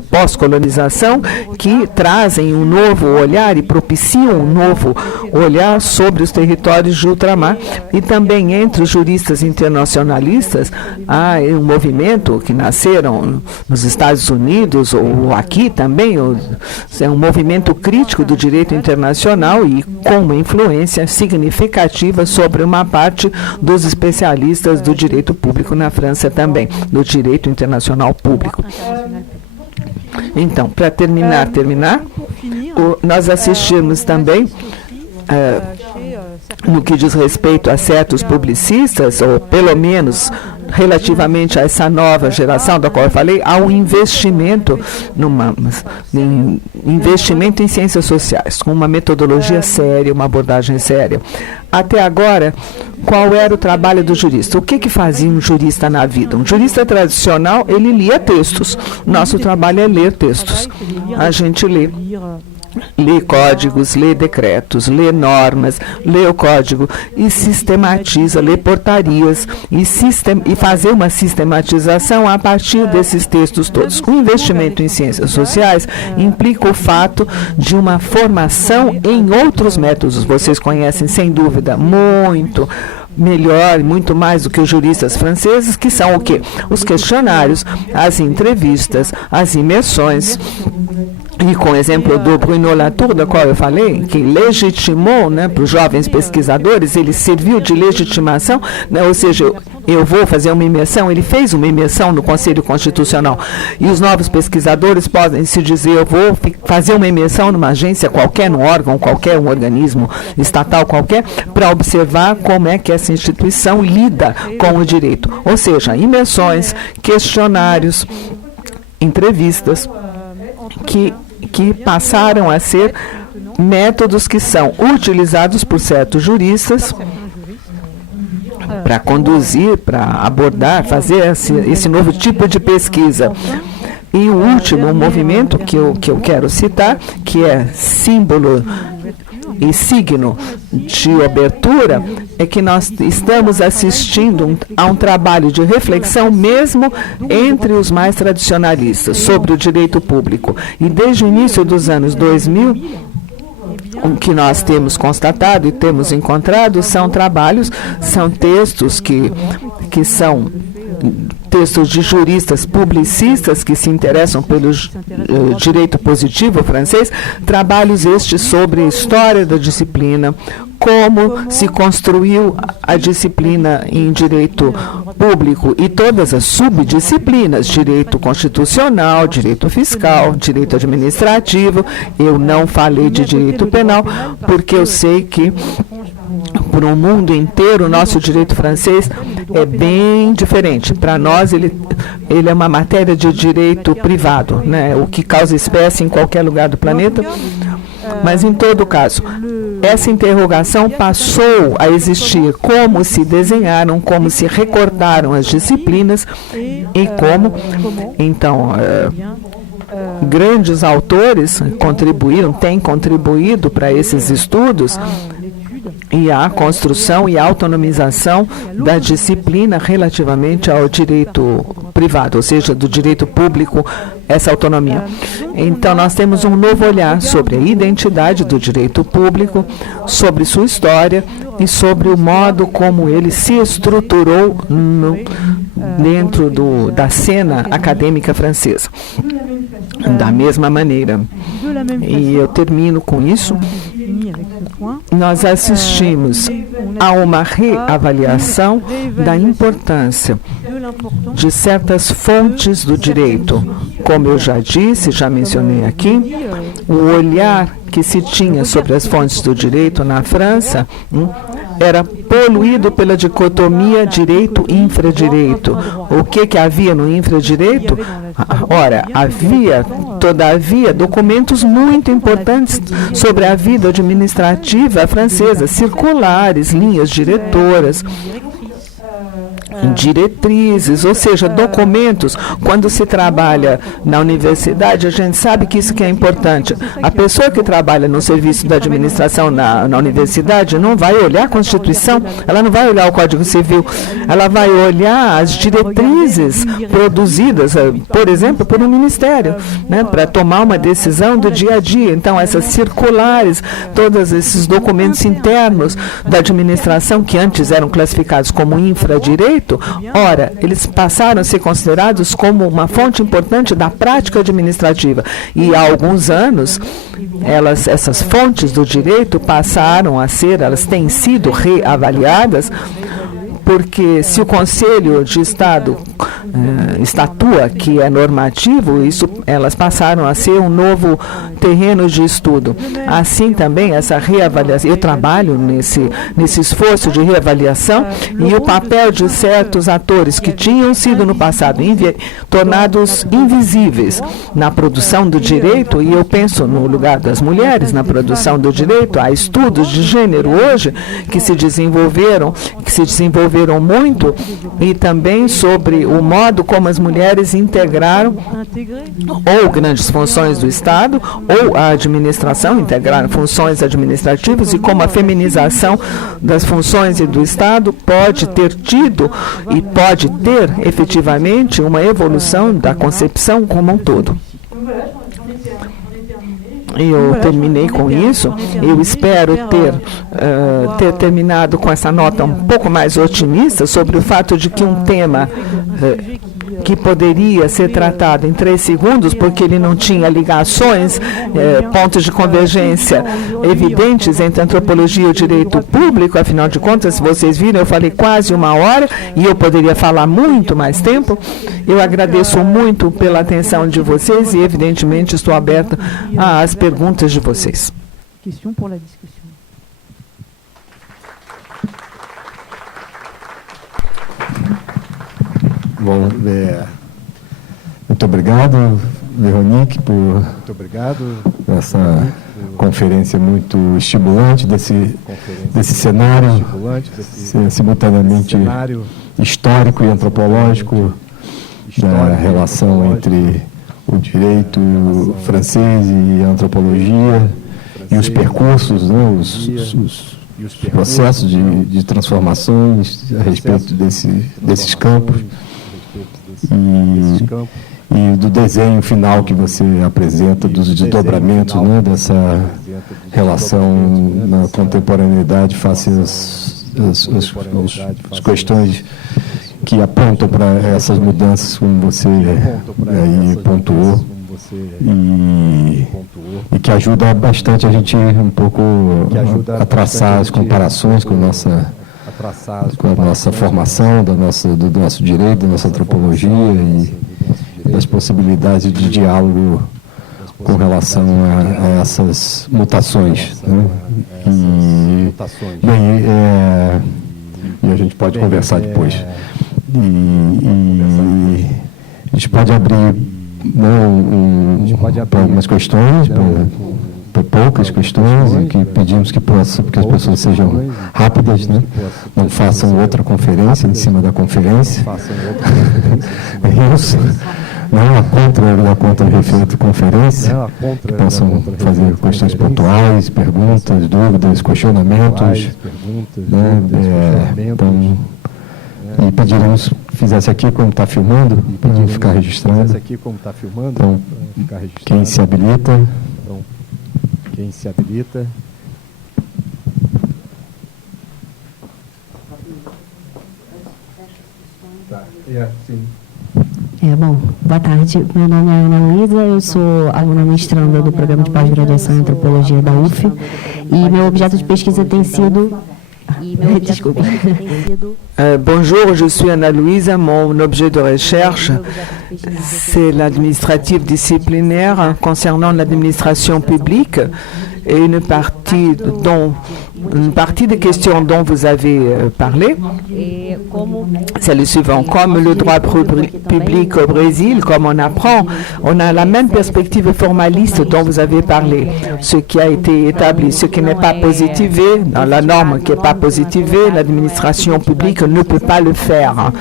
pós-colonização que trazem um novo olhar e propiciam um novo olhar sobre os territórios de ultramar. E também entre os juristas internacionalistas há um movimento que nasceram nos Estados Unidos ou aqui também, é um movimento crítico do direito internacional e com uma influência significativa sobre uma parte dos especialistas do direito público na França também, do direito internacional público. Então, para terminar, nós assistimos também, no que diz respeito a certos publicistas, ou pelo menos relativamente a essa nova geração da qual eu falei, há um investimento investimento em ciências sociais, com uma metodologia séria, uma abordagem séria. Até agora, qual era o trabalho do jurista? O que fazia um jurista na vida? Um jurista tradicional, ele lia textos. Nosso trabalho é ler textos. A gente lê códigos, lê decretos, lê normas, lê o código e sistematiza, lê portarias e fazer uma sistematização a partir desses textos todos. O investimento em ciências sociais implica o fato de uma formação em outros métodos. Vocês conhecem, sem dúvida, muito melhor, muito mais do que os juristas franceses, que são o quê? Os questionários, as entrevistas, as imersões. E com o exemplo do Bruno Latour, da qual eu falei, que legitimou, né, para os jovens pesquisadores, ele serviu de legitimação, né, ou seja, eu vou fazer uma imersão, ele fez uma imersão no Conselho Constitucional. E os novos pesquisadores podem se dizer, eu vou fazer uma imersão numa agência qualquer, num órgão qualquer, um organismo estatal qualquer, para observar como é que essa instituição lida com o direito. Ou seja, imersões, questionários, entrevistas que passaram a ser métodos que são utilizados por certos juristas para conduzir, para abordar, fazer esse novo tipo de pesquisa. E o último movimento que eu quero citar, que é símbolo e signo de abertura, é que nós estamos assistindo a um trabalho de reflexão mesmo entre os mais tradicionalistas sobre o direito público. E desde o início dos anos 2000, o que nós temos constatado e temos encontrado são trabalhos, são textos que são textos de juristas publicistas que se interessam pelo direito positivo francês, trabalhos estes sobre a história da disciplina, como se construiu a disciplina em direito público e todas as subdisciplinas, direito constitucional, direito fiscal, direito administrativo. Eu não falei de direito penal, porque eu sei que para o mundo inteiro, o nosso direito francês é bem diferente. Para nós, ele é uma matéria de direito privado, né? O que causa espécie em qualquer lugar do planeta. Mas, em todo caso, essa interrogação passou a existir, como se desenharam, como se recortaram as disciplinas e como, então, grandes autores têm contribuído para esses estudos e a construção e a autonomização da disciplina relativamente ao direito privado, ou seja, do direito público, essa autonomia. Então, nós temos um novo olhar sobre a identidade do direito público, sobre sua história e sobre o modo como ele se estruturou dentro da cena acadêmica francesa. Da mesma maneira, e eu termino com isso, nós assistimos a uma reavaliação da importância de certas fontes do direito. Como eu já disse, já mencionei aqui, o olhar que se tinha sobre as fontes do direito na França era poluído pela dicotomia direito e infradireito. O que havia no infradireito? Ora, havia, todavia, documentos muito importantes sobre a vida administrativa francesa, circulares, linhas diretoras, diretrizes, ou seja, documentos. Quando se trabalha na universidade, a gente sabe que isso que é importante. A pessoa que trabalha no serviço da administração na universidade não vai olhar a Constituição, ela não vai olhar o Código Civil, ela vai olhar as diretrizes produzidas, por exemplo, por um ministério, né, para tomar uma decisão do dia a dia. Então, essas circulares, todos esses documentos internos da administração que antes eram classificados como infradireito, ora, eles passaram a ser considerados como uma fonte importante da prática administrativa. E há alguns anos, essas fontes do direito passaram a ser, elas têm sido reavaliadas, porque se o Conselho de Estado estatua que é normativo, elas passaram a ser um novo terreno de estudo. Assim também, essa reavaliação, eu trabalho nesse esforço de reavaliação, e o papel de certos atores que tinham sido no passado tornados invisíveis na produção do direito, e eu penso no lugar das mulheres na produção do direito. Há estudos de gênero hoje que se desenvolveram muito, e também sobre o modo como as mulheres integraram ou grandes funções do Estado ou a administração, integraram funções administrativas, e como a feminização das funções e do Estado pode ter tido e pode ter efetivamente uma evolução da concepção como um todo. Eu terminei com isso. Eu espero ter terminado com essa nota um pouco mais otimista sobre o fato de que um tema que poderia ser tratado em 3 segundos, porque ele não tinha ligações, pontos de convergência evidentes entre antropologia e o direito público. Afinal de contas, se vocês viram, eu falei quase 1 hora e eu poderia falar muito mais tempo. Eu agradeço muito pela atenção de vocês e, evidentemente, estou aberta às perguntas de vocês. Bom, Muito obrigado, Veronique, por essa conferência muito estimulante desse cenário simultaneamente histórico e antropológico da relação entre o direito francês e a antropologia e os percursos, né, os processos de transformações a respeito desses campos e do desenho final que você apresenta, dos desdobramentos, né, dessa relação na contemporaneidade face às questões que apontam para essas mudanças, como você aí pontuou, e que ajuda bastante a gente um pouco a traçar as comparações com a nossa formação, do nosso direito, da nossa antropologia e das possibilidades de diálogo com relação a essas mutações. Né? E a gente pode conversar depois. E a gente pode abrir para algumas questões, para poucas questões, e que pedimos que as pessoas sejam rápidas, né? Não façam outra conferência em cima da conferência. Isso. Não a contra referente à conferência, que possam fazer questões pontuais, perguntas, dúvidas, questionamentos. Né? Então, e pediremos que fizesse aqui como está filmando, para ficar registrado. Então, quem se habilita. Bom, boa tarde. Meu nome é Ana Luísa, eu sou aluna mestranda do programa de pós-graduação em antropologia da UF e meu objeto de pesquisa tem sido... Desculpe. Bonjour, je suis Anna Louisa. Mon objet de recherche, c'est l'administratif disciplinaire concernant l'administration publique et une partie des questions dont vous avez parlé. C'est le suivant. Comme le droit public au Brésil, comme on apprend, on a la même perspective formaliste dont vous avez parlé. Ce qui a été établi, ce qui n'est pas positivé, dans la norme qui n'est pas positivée, l'administration publique ne peut pas le faire.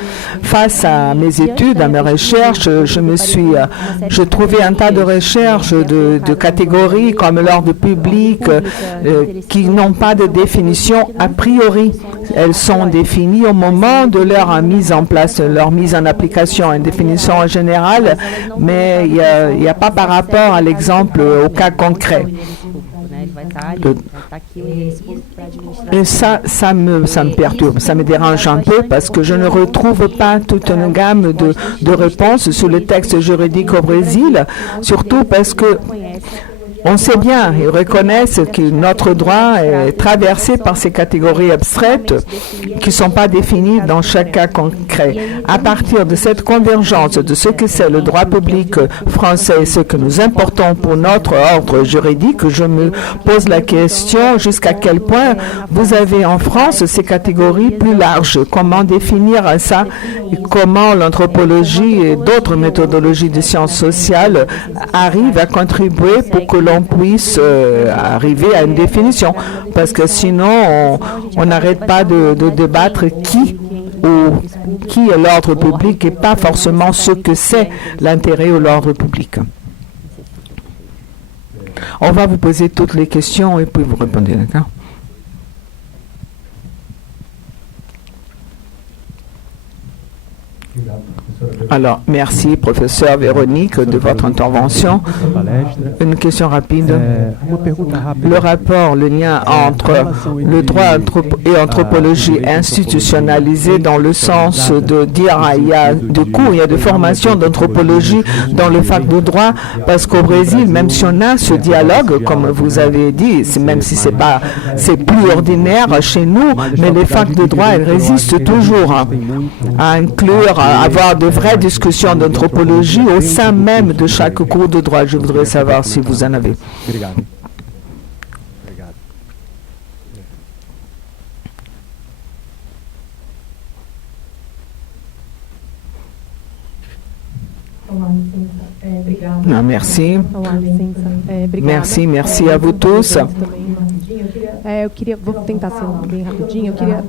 Face à mes études, à mes recherches, je trouvais un tas de recherches de catégories comme l'ordre public, qui n'ont pas de définition a priori. Elles sont définies au moment de leur mise en place, leur mise en application, une définition en général, mais il n'y a pas par rapport à l'exemple, au cas concret. Et ça me perturbe, ça me dérange un peu parce que je ne retrouve pas toute une gamme de réponses sur le texte juridique au Brésil, surtout parce que on sait bien et reconnaissent que notre droit est traversé par ces catégories abstraites qui ne sont pas définies dans chaque cas concret. À partir de cette convergence de ce que c'est le droit public français et ce que nous importons pour notre ordre juridique, je me pose la question jusqu'à quel point vous avez en France ces catégories plus larges. Comment définir ça et comment l'anthropologie et d'autres méthodologies de sciences sociales arrivent à contribuer pour que l'on puisse arriver à une définition, parce que sinon on n'arrête pas de débattre qui est l'ordre public et pas forcément ce que c'est l'intérêt ou l'ordre public. On va vous poser toutes les questions et puis vous répondez, d'accord? Alors, merci, professeur Véronique, de votre intervention. Une question rapide. Le rapport, le lien entre le droit et anthropologie institutionnalisée dans le sens de dire il y a de cours, il y a de formations d'anthropologie dans le fac de droit, parce qu'au Brésil, même si on a ce dialogue, comme vous avez dit, même si c'est plus ordinaire chez nous, mais les facs de droit, elles résistent toujours à inclure, à avoir de vraies discussions d'anthropologie au sein même de chaque cours de droit. Je voudrais savoir si vous en avez. Não, merci. Olá, licença. Merci, merci à vous tous. Eu queria, vou tentar ser bem rapidinho, eu queria,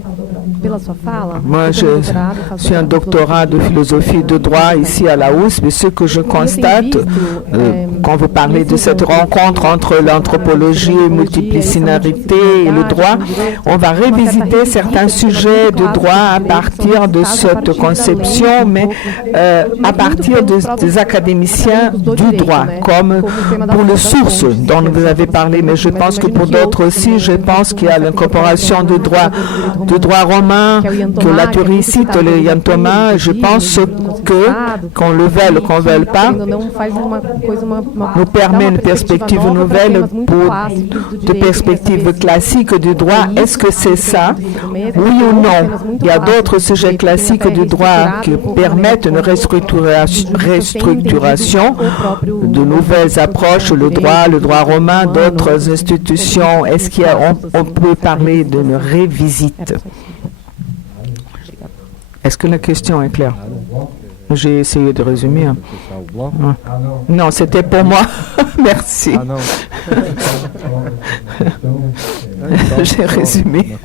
pela sua fala... Moi, je suis un doctorat de philosophie de droit ici à la USP. Ce que je constate, quand vous parlez de cette rencontre entre l'anthropologie, multiplicité et le droit, on va revisiter certains sujets de droit à partir de cette conception, mais à partir des académiciens du droit, comme pour les sources dont vous avez parlé, mais je pense que pour d'autres aussi, je pense qu'il y a l'incorporation du droit romain, que la théorie cite le Ian Thomas. Je pense que, qu'on le veuille ou qu'on ne veuille pas, nous permet une perspective nouvelle pour de perspectives classiques du droit. Est-ce que c'est ça? Oui ou non? Il y a d'autres sujets classiques du droit qui permettent une restructuration de nouvelles approches, le droit romain, d'autres institutions. Est-ce qu'on peut parler d'une revisite? Est-ce que la question est claire? J'ai essayé de résumer. Non, c'était pour moi. Merci. J'ai résumé.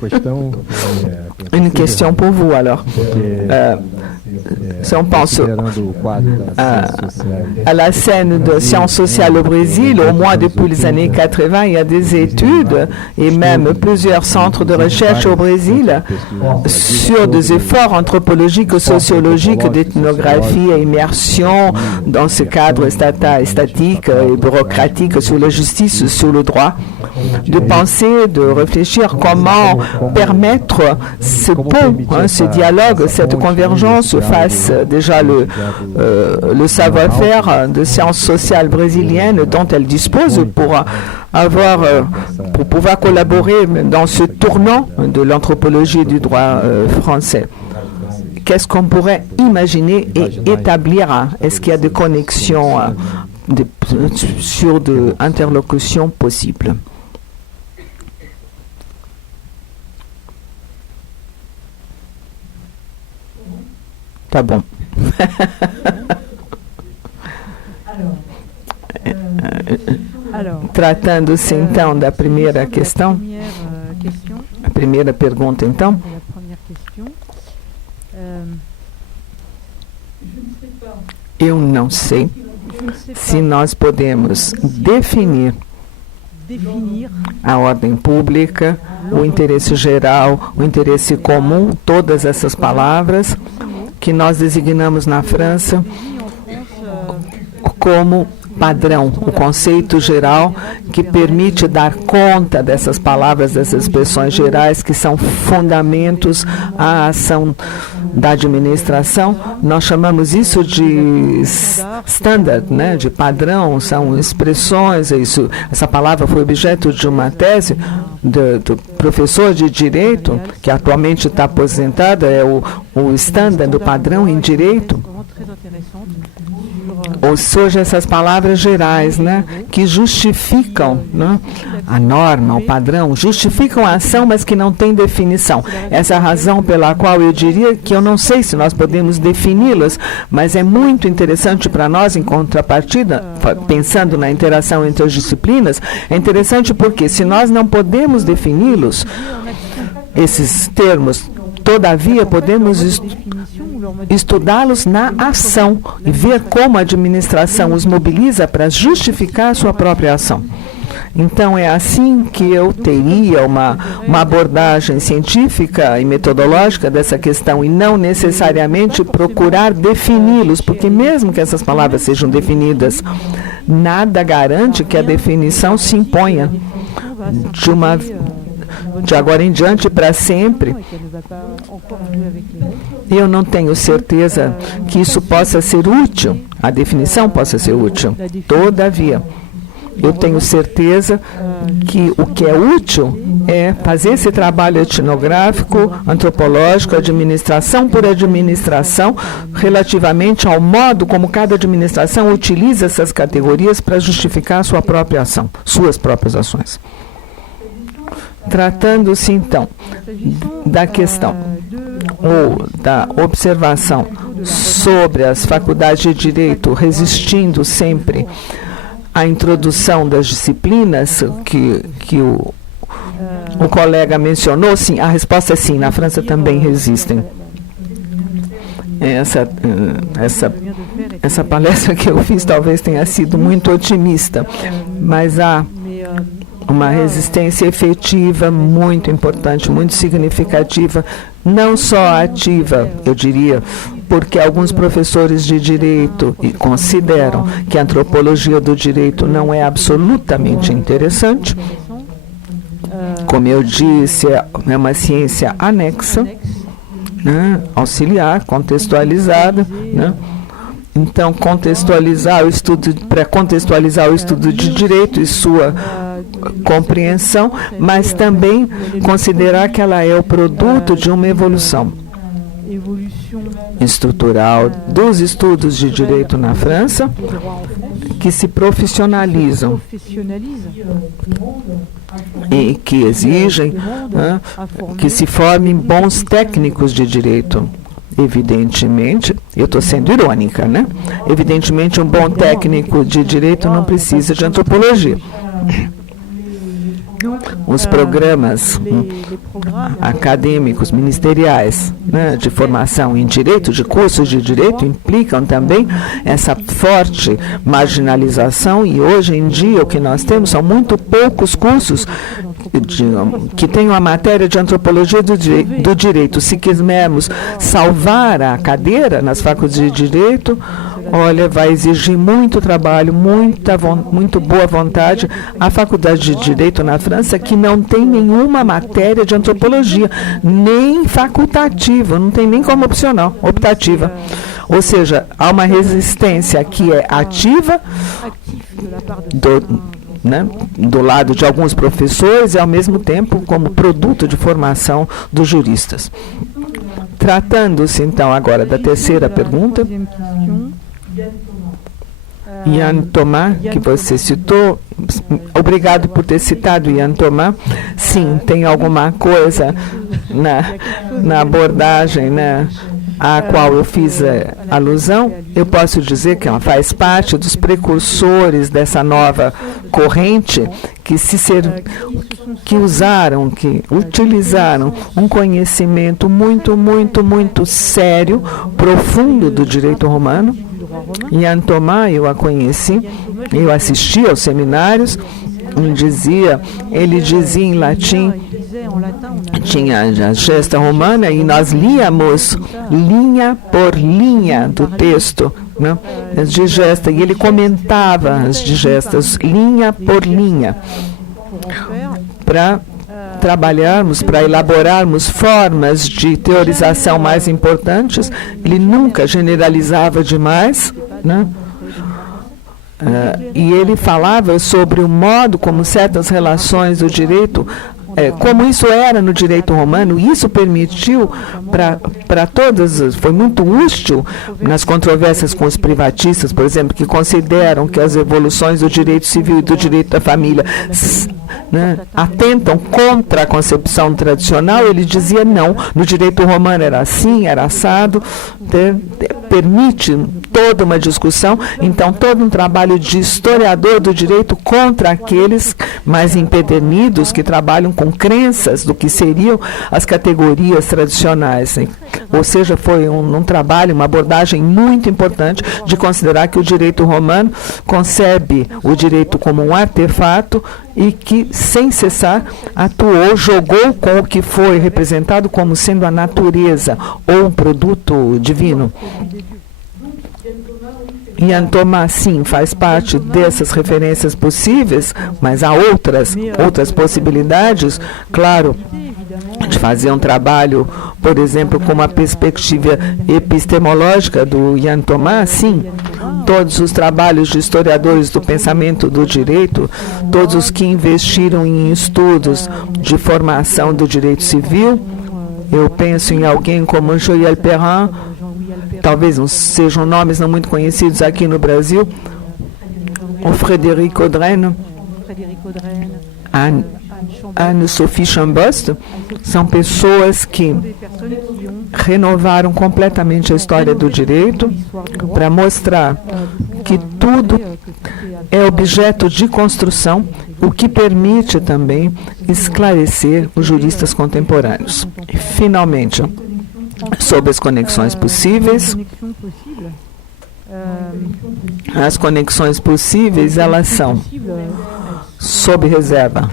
Une question pour vous, alors. Si on pense à la scène de sciences sociales au Brésil, au moins depuis les années 80, il y a des études et même plusieurs centres de recherche au Brésil sur des efforts anthropologiques, sociologiques, d'ethnographie et immersion dans ce cadre statique et bureaucratique sur la justice, sur le droit, de penser, de réfléchir comment permettre ce pont, ce dialogue, cette convergence face déjà le savoir-faire de sciences sociales brésiliennes dont elle dispose pour pouvoir collaborer dans ce tournant de l'anthropologie du droit français. Qu'est-ce qu'on pourrait imaginer et établir? Est-ce qu'il y a des connexions sur des interlocutions possibles? Tá bom. Tratando-se então da primeira questão, a primeira pergunta então. Eu não sei se nós podemos definir a ordem pública, o interesse geral, o interesse comum, todas essas palavras que nós designamos na França como padrão, o conceito geral que permite dar conta dessas palavras, dessas expressões gerais que são fundamentos à ação da administração. Nós chamamos isso de standard, né, de padrão, são expressões. Essa palavra foi objeto de uma tese do professor de Direito, que atualmente está aposentado, é o standard, do padrão em Direito. Ou seja, essas palavras gerais, né, que justificam, né, a norma, o padrão, justificam a ação, mas que não tem definição. Essa é a razão pela qual eu diria que eu não sei se nós podemos defini-las, mas é muito interessante para nós, em contrapartida, pensando na interação entre as disciplinas, é interessante porque se nós não podemos defini-los, esses termos, todavia podemos estudá-los na ação e ver como a administração os mobiliza para justificar a sua própria ação. Então, é assim que eu teria uma abordagem científica e metodológica dessa questão e não necessariamente procurar defini-los, porque mesmo que essas palavras sejam definidas, nada garante que a definição se imponha de agora em diante para sempre. Eu não tenho certeza que isso possa ser útil, a definição possa ser útil. Todavia, eu tenho certeza que o que é útil é fazer esse trabalho etnográfico, antropológico, administração por administração, relativamente ao modo como cada administração utiliza essas categorias para justificar a sua própria ação, suas próprias ações. Tratando-se, então, da questão ou da observação sobre as faculdades de Direito, resistindo sempre à introdução das disciplinas que o colega mencionou? Sim, a resposta é sim, na França também resistem. Essa palestra que eu fiz talvez tenha sido muito otimista, mas há uma resistência efetiva muito importante, muito significativa, não só ativa, eu diria, porque alguns professores de direito consideram que a antropologia do direito não é absolutamente interessante. Como eu disse, é uma ciência anexa, né, auxiliar, contextualizada, né? Então, para contextualizar o estudo de direito e sua compreensão, mas também considerar que ela é o produto de uma evolução estrutural dos estudos de direito na França, que se profissionalizam e que exigem que se formem bons técnicos de direito. Evidentemente, eu estou sendo irônica, né? Evidentemente, um bom técnico de direito não precisa de antropologia. Os programas acadêmicos, ministeriais, né, de formação em direito, de cursos de direito, implicam também essa forte marginalização, e hoje em dia o que nós temos são muito poucos cursos que tenham a matéria de antropologia do direito. Se quisermos salvar a cadeira nas faculdades de direito, olha, vai exigir muito trabalho, muito boa vontade. A faculdade de direito na França que não tem nenhuma matéria de antropologia, nem facultativa, não tem nem como optativa. Ou seja, há uma resistência que é ativa do lado de alguns professores e, ao mesmo tempo, como produto de formação dos juristas. Tratando-se, então, agora da terceira pergunta, Yann Thomas, que você citou, obrigado por ter citado Yann Thomas. Sim, tem alguma coisa na abordagem, né, à qual eu fiz alusão. Eu posso dizer que ela faz parte dos precursores dessa nova corrente que utilizaram um conhecimento muito sério, profundo do direito romano. Yann Thomas, eu a conheci, eu assisti aos seminários. Ele dizia em latim, tinha a gesta romana, e nós líamos linha por linha do texto, né, as digestas, e ele comentava as digestas linha por linha, para trabalharmos, para elaborarmos formas de teorização mais importantes. Ele nunca generalizava demais, né? E ele falava sobre o modo como certas relações do direito, como isso era no direito romano. Isso permitiu para todas, foi muito útil nas controvérsias com os privatistas, por exemplo, que consideram que as evoluções do direito civil e do direito da família, né, atentam contra a concepção tradicional. Ele dizia não, no direito romano era assim, era assado, permite toda uma discussão, então todo um trabalho de historiador do direito contra aqueles mais empedernidos que trabalham com crenças do que seriam as categorias tradicionais, né? Ou seja, foi um trabalho, uma abordagem muito importante de considerar que o direito romano concebe o direito como um artefato e que, sem cessar, atuou, jogou com o que foi representado como sendo a natureza ou um produto divino. Yann Thomas, sim, faz parte dessas referências possíveis, mas há outras possibilidades, claro, de fazer um trabalho, por exemplo, com uma perspectiva epistemológica do Yann Thomas. Sim, todos os trabalhos de historiadores do pensamento do direito, todos os que investiram em estudos de formação do direito civil. Eu penso em alguém como Joël Perrin, talvez não sejam nomes não muito conhecidos aqui no Brasil, o Frédéric Audren, Anne-Sophie Chambost, são pessoas que renovaram completamente a história do direito para mostrar que tudo é objeto de construção, o que permite também esclarecer os juristas contemporâneos. E, finalmente, sobre as conexões possíveis. As conexões possíveis, elas são sob reserva.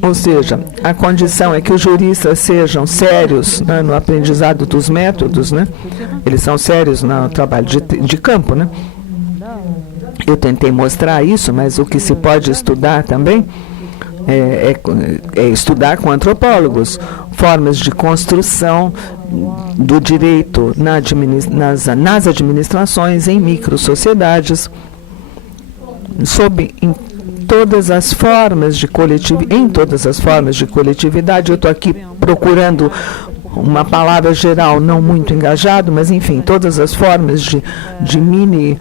Ou seja, a condição é que os juristas sejam sérios, né, no aprendizado dos métodos, né? Eles são sérios no trabalho de campo, né? Eu tentei mostrar isso, mas o que se pode estudar também é estudar com antropólogos formas de construção do direito nas administrações, em microsociedades, em todas as formas de coletividade. Eu estou aqui procurando uma palavra geral, não muito engajado, mas, enfim, todas as formas de mini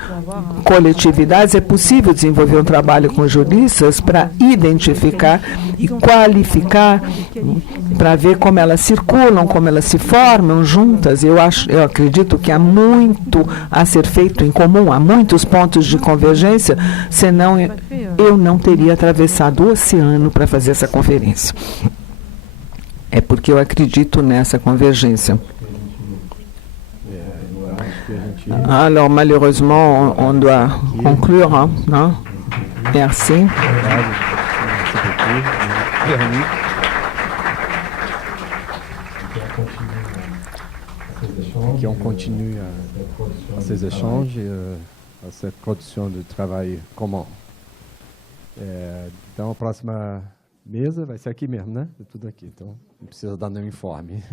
coletividades. É possível desenvolver um trabalho com juristas para identificar e qualificar, para ver como elas circulam, como elas se formam juntas. Eu acredito que há muito a ser feito em comum, há muitos pontos de convergência, senão eu não teria atravessado o oceano para fazer essa conferência. É porque eu acredito nessa convergência. Alors, malheureusement, on doit conclure. Hein? Merci. Que on continue à ces échanges et à cette production de travail commun. Então, a próxima mesa vai ser aqui mesmo, né? É tudo aqui, então não precisa dar nenhum informe.